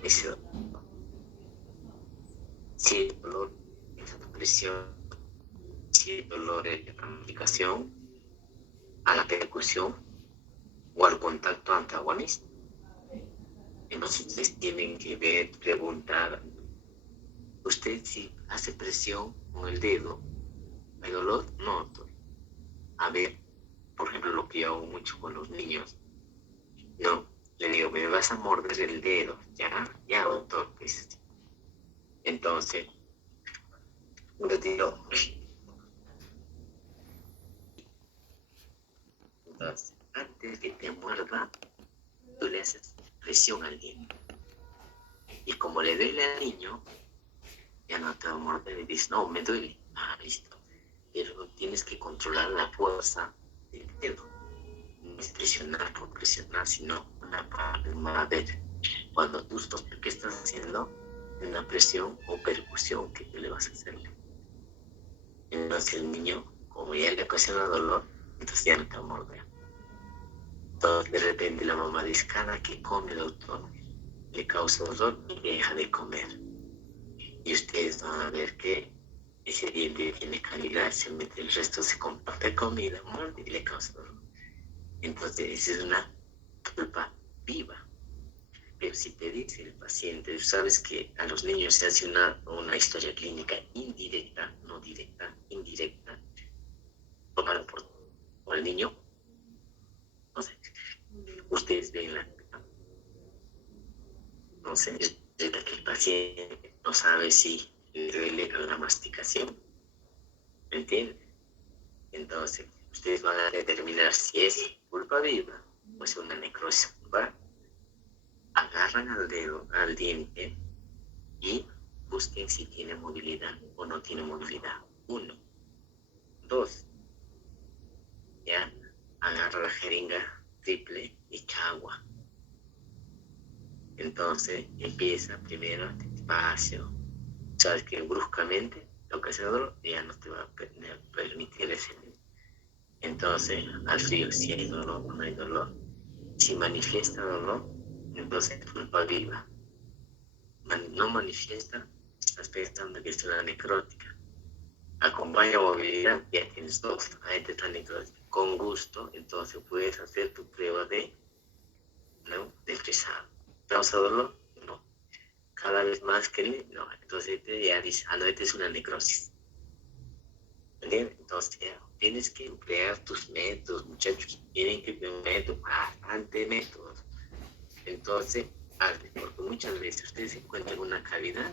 ese dolor? Si el dolor es la presión, si el dolor es la ramificación, a la percusión o al contacto antagonista. Entonces ustedes tienen que preguntar, usted si hace presión con el dedo, ¿hay dolor? No, doctor. A ver, por ejemplo, lo que yo hago mucho con los niños, no, le digo, me vas a morder el dedo, ya, doctor, pues. Entonces, le digo, entonces, antes que te muerda, tú le haces presión al niño. Y como le duele al niño, ya no te va a morder y dices, no, me duele. Ah, listo. Pero tienes que controlar la fuerza del dedo. No es presionar por presionar, sino una parte más ver. Cuando tú sospeches que estás haciendo una presión o percusión que tú le vas a hacerle. Entonces el niño, como ya le ocasiona dolor, entonces ya no te va a morder. Entonces de repente la mamá dice, cada que come, doctor, le causa dolor y deja de comer. Y ustedes van a ver que ese diente tiene calidad, se mete el resto, se comparte comida, muerde y le causa dolor. Entonces esa es una culpa viva. Pero si te dice el paciente, sabes que a los niños se hace una historia clínica indirecta, no directa, indirecta, tomada por el niño. No sé, ustedes ven no sé, que el paciente no sabe si le duele la masticación, ¿me entienden? Entonces, ustedes van a determinar si es culpa viva o es una necrosis pulpar. Agarran al dedo, al diente y busquen si tiene movilidad o no tiene movilidad. 1, 2, ya, agarra la jeringa triple y echa agua. Entonces empieza primero despacio. Sabes que bruscamente lo que hace el dolor ya no te va a permitir ese Entonces, al frío, si hay dolor o no hay dolor. Si manifiesta dolor, entonces pulpa viva. No manifiesta, estás pensando que es una necrótica. Acompaña movilidad, ya tienes dos, ahí te está necrótica. Con gusto, entonces puedes hacer tu prueba ¿no? de fresado. ¿Causa dolor? No. Cada vez más que no. Entonces ya dice, no, esta es una necrosis. ¿Entiendes? Entonces tienes que emplear tus métodos, muchachos. Tienen que tener métodos, bastante métodos. Entonces, porque muchas veces ustedes encuentran una cavidad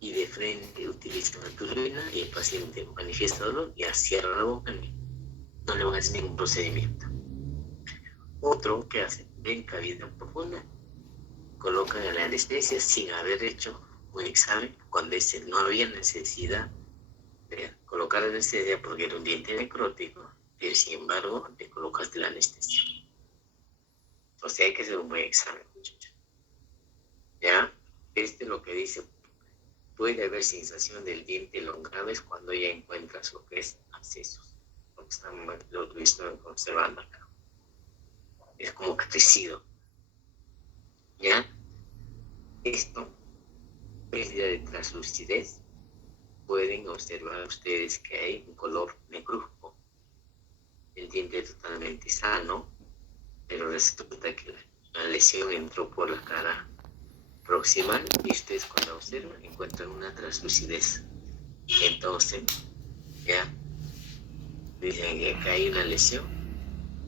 y de frente utilizan la turbina y el paciente manifiesta dolor y cierra la boca, no le van a hacer ningún procedimiento. Otro que hace, ven cavidad profunda, colocan la anestesia sin haber hecho un examen cuando no había necesidad de colocar la anestesia porque era un diente necrótico, pero sin embargo le colocaste la anestesia. Entonces hay que hacer un buen examen, muchachos. ¿Ya? Es lo que dice. Puede haber sensación del diente elongado es cuando ya encuentras lo que es abscesos, lo que están observando acá. Es como crecido. ¿Ya? Esto, pérdida de translucidez, pueden observar ustedes que hay un color negruzco. El diente totalmente sano, pero resulta que la lesión entró por la cara proximal y ustedes cuando observan encuentran una translucidez. Entonces, ya dicen que acá hay una lesión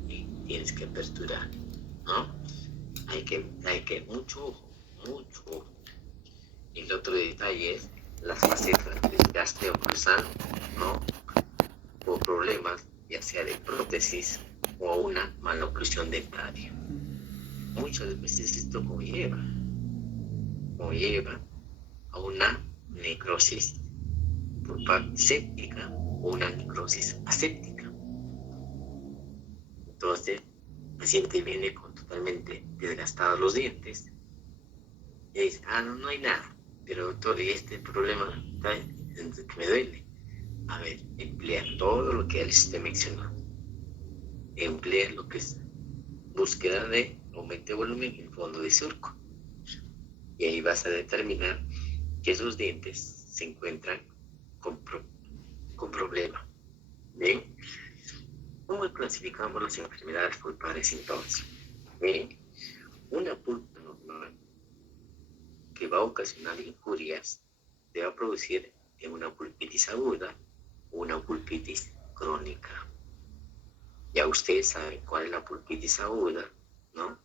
y tienes que aperturar, ¿no? Hay que mucho ojo. Y el otro detalle es las facetas del gasteo cruzal, ¿no? Por problemas, ya sea de prótesis o una maloclusión dentaria. Muchas veces esto conlleva a una necrosis pulpar séptica o una necrosis aséptica. Entonces, el paciente viene con totalmente desgastados los dientes y dice, no hay nada, pero doctor, ¿y este problema que me duele? A ver, emplea todo lo que les esté mencionando. Emplea lo que es búsqueda de aumento de volumen en fondo de surco. Y ahí vas a determinar que esos dientes se encuentran con problema. ¿Bien? ¿Cómo clasificamos las enfermedades pulpares entonces? ¿Bien? Una pulpa normal que va a ocasionar injurias te va a producir una pulpitis aguda o una pulpitis crónica. Ya ustedes saben cuál es la pulpitis aguda, ¿no?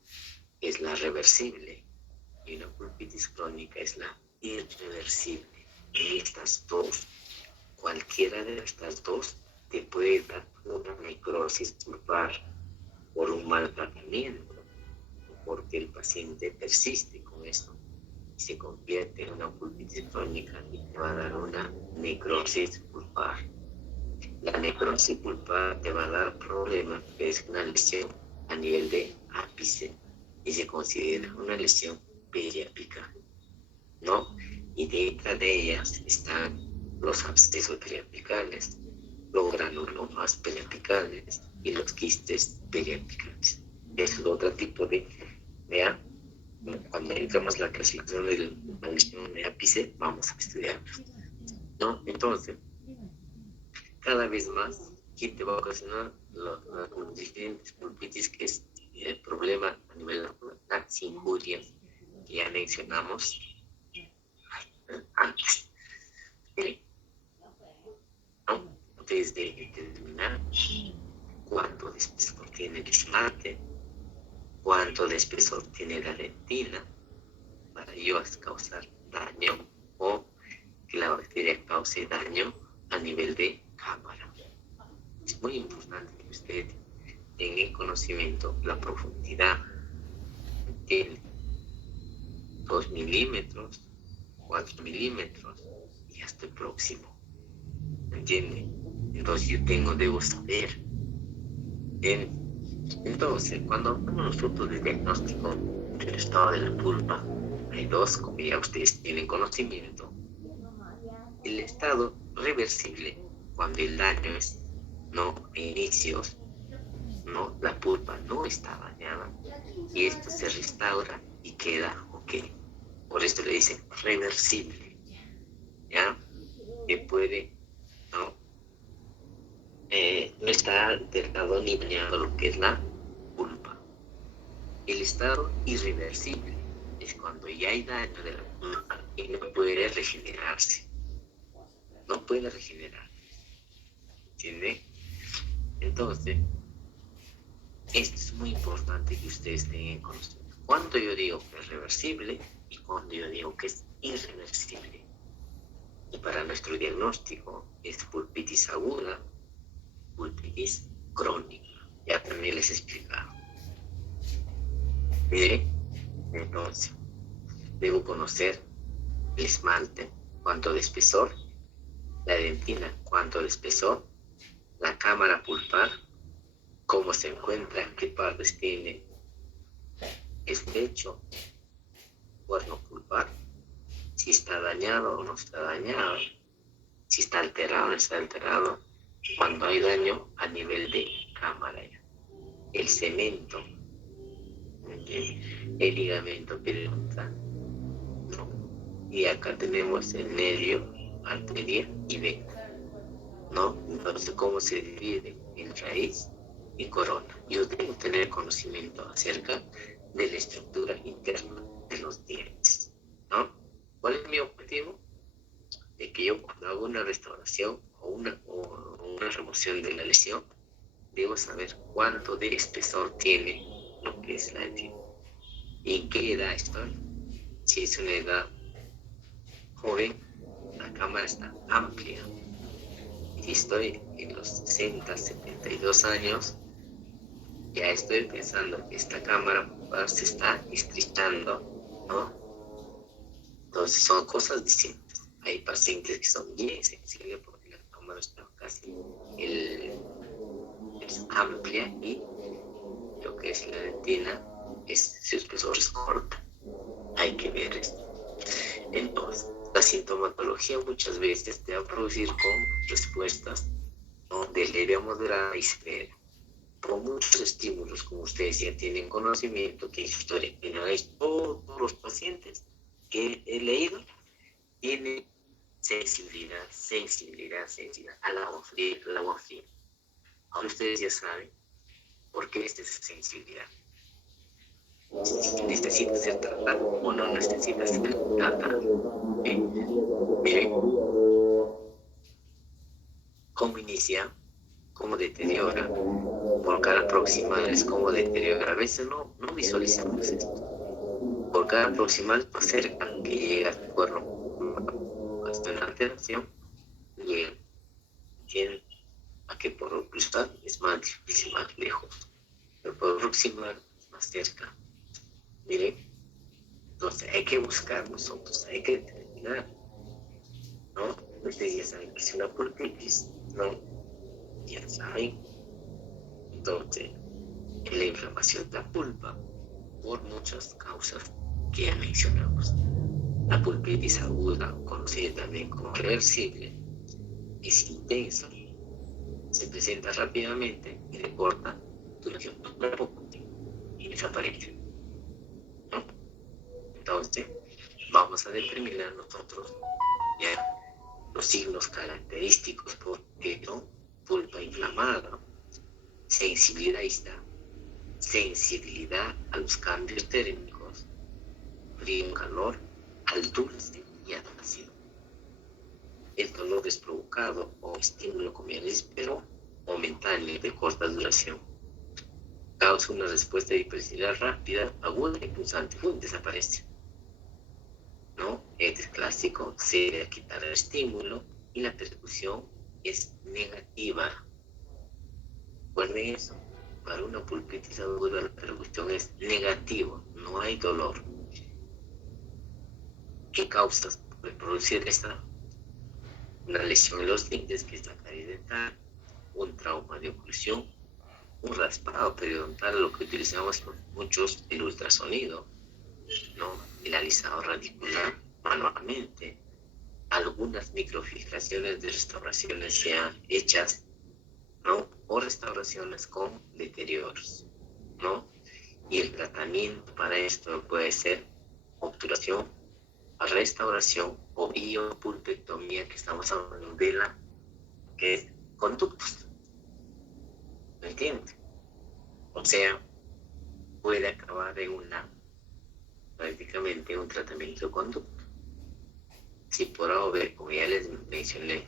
Es la reversible y una pulpitis crónica es la irreversible. Estas dos, cualquiera de estas dos, te puede dar una necrosis pulpar por un mal tratamiento, porque el paciente persiste con esto y se convierte en una pulpitis crónica y te va a dar una necrosis pulpar. La necrosis pulpar te va a dar problema, es una lesión a nivel de ápice y se considera una lesión periápica, ¿no? Y dentro de ellas están los abscesos periapicales, los granulomas periapicales y los quistes periapicales. Es otro tipo de, ¿ya? Cuando entramos la clasificación de la lesión de ápice, vamos a estudiarlo, ¿no? Entonces, cada vez más, ¿quién te va a ocasionar los diferentes pulpitis, que es el problema a nivel de las injurias que ya mencionamos antes? ¿No? Desde determinar cuánto de espesor tiene el esmalte, cuánto de espesor tiene la dentina, para ello causar daño o que la bacteria cause daño a nivel de cámara. Es muy importante que usted tenga en conocimiento la profundidad. Tiene 2 milímetros, 4 milímetros y hasta el próximo. ¿Entiende? Entonces yo debo saber. Bien. Entonces, cuando hablamos nosotros de diagnóstico del estado de la pulpa, hay dos, como ya ustedes tienen conocimiento. El estado reversible, cuando el daño es ¿no? Inicios, ¿no? La pulpa no está dañada y esto se restaura y queda ok. Por esto le dicen reversible, ¿ya? Que puede, ¿no? No está alterado ni dañado lo que es la pulpa. El estado irreversible es cuando ya hay daño de la pulpa y no puede regenerarse. No puede regenerar. ¿Entiende? Entonces, esto es muy importante que ustedes tengan conocimiento. Cuando yo digo que es reversible y cuando yo digo que es irreversible. Y para nuestro diagnóstico es pulpitis aguda, pulpitis crónica. Ya también les he explicado. Mire, entonces, debo conocer el esmalte, cuánto de espesor, la dentina, cuánto de espesor, la cámara pulpar, cómo se encuentra, qué partes tiene, estrecho, cuerno pulpar, si está dañado o no está dañado, si está alterado o no está alterado, cuando hay daño a nivel de cámara, el cemento, el ligamento periodontal, ¿no? Y acá tenemos el nervio, arteria y vena, ¿no? Entonces, ¿cómo se divide en raíz y corona? Yo debo tener conocimiento acerca de la estructura interna de los dientes, ¿no? ¿Cuál es mi objetivo? De que yo cuando hago una restauración o una remoción de la lesión, debo saber cuánto de espesor tiene lo que es la dentina. ¿Y en qué edad estoy? Si es una edad joven, la cámara está amplia. Si estoy en los 60, 72 años, ya estoy pensando que esta cámara se está estrechando, ¿no? Entonces son cosas distintas. Hay pacientes que son bien sensibles porque la cámara está casi es amplia y lo que es la dentina su espesor es corto. Hay que ver esto. Entonces, la sintomatología muchas veces te va a producir con respuestas, ¿no? De leve a moderada y severa. Por muchos estímulos, como ustedes ya tienen conocimiento, que es historia clínica, todos los pacientes que he leído tienen sensibilidad al agua fría, Ahora ustedes ya saben por qué es esa sensibilidad. ¿Necesita ser tratado o no necesita ser tratado? Miren, cómo inicia, cómo deteriora, por cada proximal es cómo deteriora. A veces no visualizamos esto. Por cada proximal más cerca que llega al cuerno, hasta una alteración, llega. Tienen a que por ocultar es más difícil, más lejos. Pero por proximal es más cerca. Miren, entonces hay que buscar nosotros, hay que determinar, ¿no? Ustedes ya saben que es una pulpitis, ¿no? Ya saben. Entonces, la inflamación de la pulpa, por muchas causas que ya mencionamos. La pulpitis aguda, conocida también como reversible, es intensa, se presenta rápidamente y reporta durante poco tiempo y desaparece, ¿no? Entonces, vamos a determinar nosotros ya los signos característicos, porque no, pulpa inflamada, sensibilidad a los cambios térmicos, frío, calor, al dulce y al ácido. El dolor es provocado o estímulo como el iníspero momentáneo de corta duración. Causa una respuesta de hipersensibilidad rápida, aguda y pulsante. Desaparece. ¿No? Este es clásico, se debe quitar el estímulo y la percusión es negativa. Recuerden eso. Para una pulpitis aguda la percusión es negativa, no hay dolor. ¿Qué causas puede producir esta? Una lesión en los dientes, que es la caries dental, un trauma de oclusión, un raspado periodontal, lo que utilizamos muchos, el ultrasonido, ¿no? El alisado radicular manualmente, algunas microfiltraciones de restauraciones ya hechas, ¿no? O restauraciones con deterioros, ¿no? Y el tratamiento para esto puede ser obturación, restauración o biopulpectomía, que estamos hablando de la que es conductos, ¿me entiendes? O sea, puede acabar en prácticamente un tratamiento de conducto. Si por ahora, como ya les mencioné,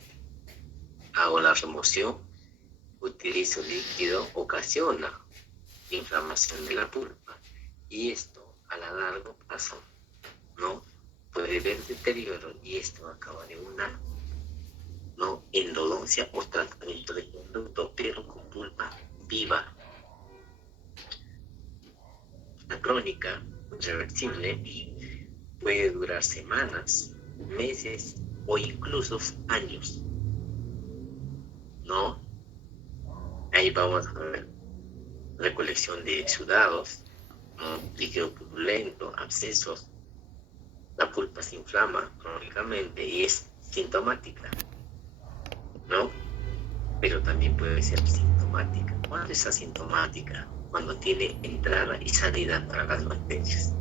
hago la remoción, utilizo líquido, ocasiona inflamación de la pulpa, y esto a la largo plazo, ¿no? Puede haber deterioro, y esto acaba de una, ¿no?, endodoncia o tratamiento de conducto, pero con pulpa viva. La crónica reversible puede durar semanas, meses o incluso años, ¿no? Ahí vamos a ver recolección de exudados, ¿no?, líquido purulento, abscesos. La pulpa se inflama crónicamente y es sintomática, ¿no? Pero también puede ser sintomática. ¿Cuándo es asintomática? Cuando tiene entrada y salida para las bacterias.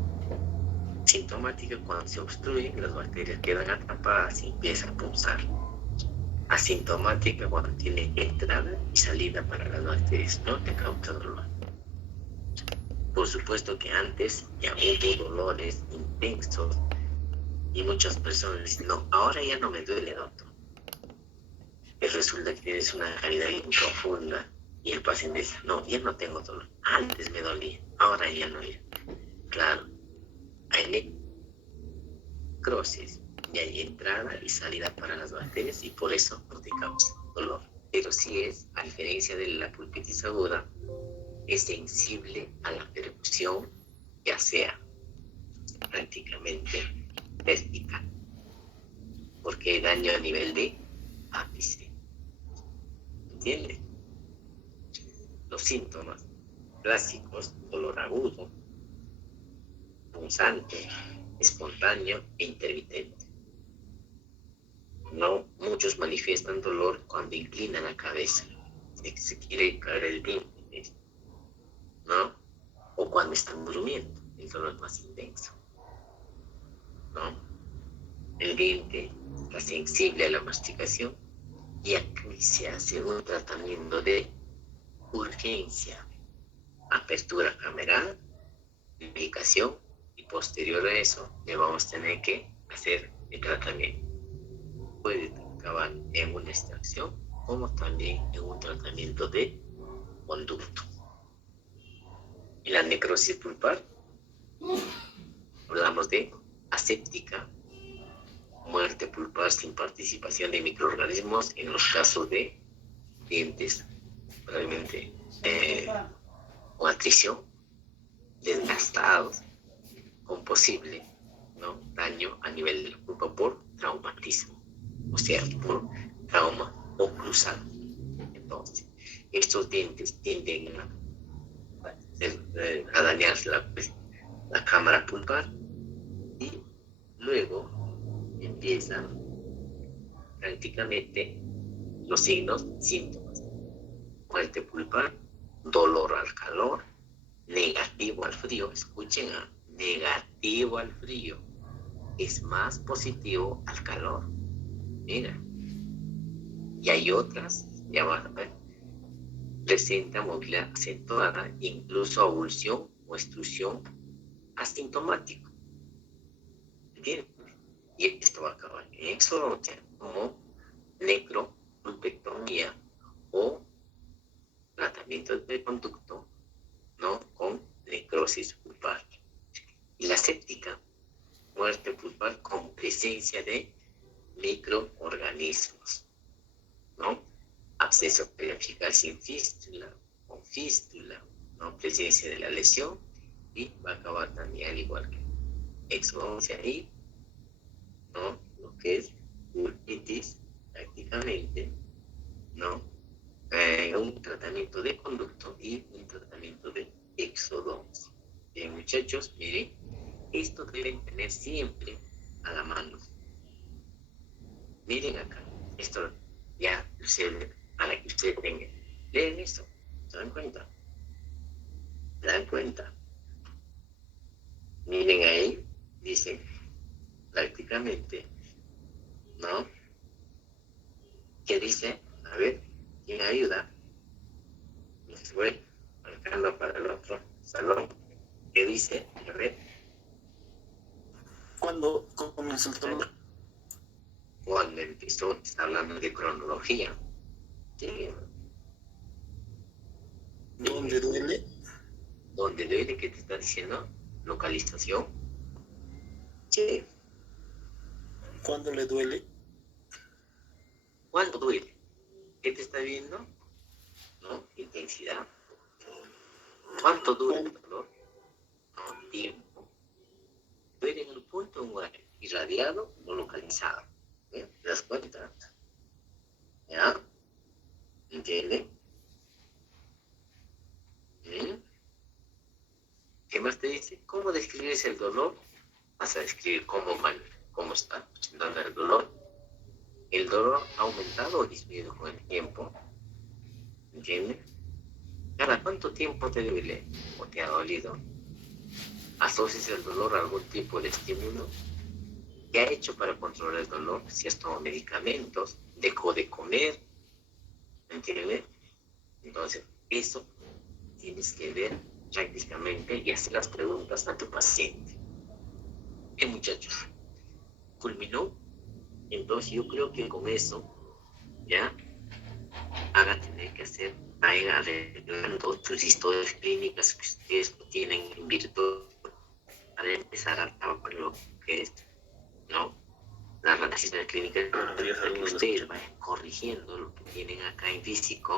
Sintomática cuando se obstruyen, las bacterias quedan atrapadas y empiezan a pulsar. Asintomática cuando tiene entrada y salida para las bacterias, no te causa dolor. Por supuesto que antes ya hubo dolores intensos y muchas personas dicen, no, ahora ya no me duele, doctor. Y resulta que tienes una caída bien profunda y el paciente dice, no, ya no tengo dolor. Antes me dolía, ahora ya no. Claro, hay necrosis y hay entrada y salida para las bacterias y por eso no te causa dolor. Pero sí es, a diferencia de la pulpitis aguda, es sensible a la percusión, ya sea prácticamente vertical, porque hay daño a nivel de ápice. ¿Entiendes? Los síntomas clásicos: dolor agudo, punzante, espontáneo e intermitente. No, muchos manifiestan dolor cuando inclinan la cabeza, se quiere caer el diente, ¿no? O cuando están durmiendo, el dolor es más intenso, ¿no? El diente está sensible a la masticación y aquí se hace un tratamiento de urgencia, apertura cameral, medicación, y posterior a eso le vamos a tener que hacer el tratamiento. Puede acabar en una extracción como también en un tratamiento de conducto. En la necrosis pulpar hablamos de aséptica, muerte pulpar sin participación de microorganismos en los casos de dientes realmente con atrición, desgastados, con posible, ¿no?, daño a nivel de la pulpa por traumatismo, o sea, por trauma oclusal. Entonces, estos dientes tienden a dañar la cámara pulpar y luego empiezan prácticamente los signos, síntomas: muerte pulpar, dolor al calor, negativo al frío. Escuchen, negativo al frío, es más positivo al calor. Mira, y hay otras, ya van a ver, presenta movilidad acentuada, incluso avulsión o extrusión asintomático. ¿Entiendes? Y esto va a acabar en exodoncia como necropulpectomía o tratamiento de conducto, ¿no?, con necrosis pulpar. Y la séptica, muerte pulpar con presencia de microorganismos, ¿no? Absceso periapical sin fístula, con fístula, ¿no?, presencia de la lesión, y va a acabar también al igual que exodoncia y, ¿no?, lo que es pulpitis prácticamente, ¿no?, un tratamiento de conducto y un tratamiento de exodoncia. Bien, muchachos, miren, esto deben tener siempre a la mano. Miren acá, esto ya para que ustedes tengan. Ven eso, ¿se dan cuenta? ¿Se dan cuenta? Miren ahí, dicen prácticamente, ¿no? ¿Qué dice? A ver, ¿quién ayuda? Se fue marcando para el otro salón. ¿Qué dice? A ver. ¿Cuándo comienza el dolor? Cuando empezó, está hablando de cronología. Sí. ¿Dónde duele? ¿Dónde duele? ¿Qué te está diciendo? Localización. Sí. ¿Cuándo le duele? ¿Cuánto duele? ¿Qué te está viendo? ¿No? Intensidad. ¿Cuánto dura el dolor? No, tiempo. Duele en el punto en lugar irradiado o localizado. ¿Te das cuenta? ¿Ya? ¿Entiendes? ¿Qué más te dice? ¿Cómo describes el dolor? Vas a describir cómo está presentando el dolor. ¿El dolor ha aumentado o disminuido con el tiempo? ¿Entiendes? ¿Cada cuánto tiempo te duele o te ha dolido? ¿Asocias el dolor a algún tipo de estímulo? ¿Qué ha hecho para controlar el dolor? Si has tomado medicamentos, dejó de comer, ¿entiendes? Entonces, eso tienes que ver prácticamente y hacer las preguntas a tu paciente. Muchachos, culminó. Entonces yo creo que con eso, ya, van a tener que vayan arreglando sus historias clínicas que ustedes tienen en virtud para empezar a trabajar lo que es, ¿no? Las relaciones clínicas, que ustedes vayan corrigiendo lo que tienen acá en físico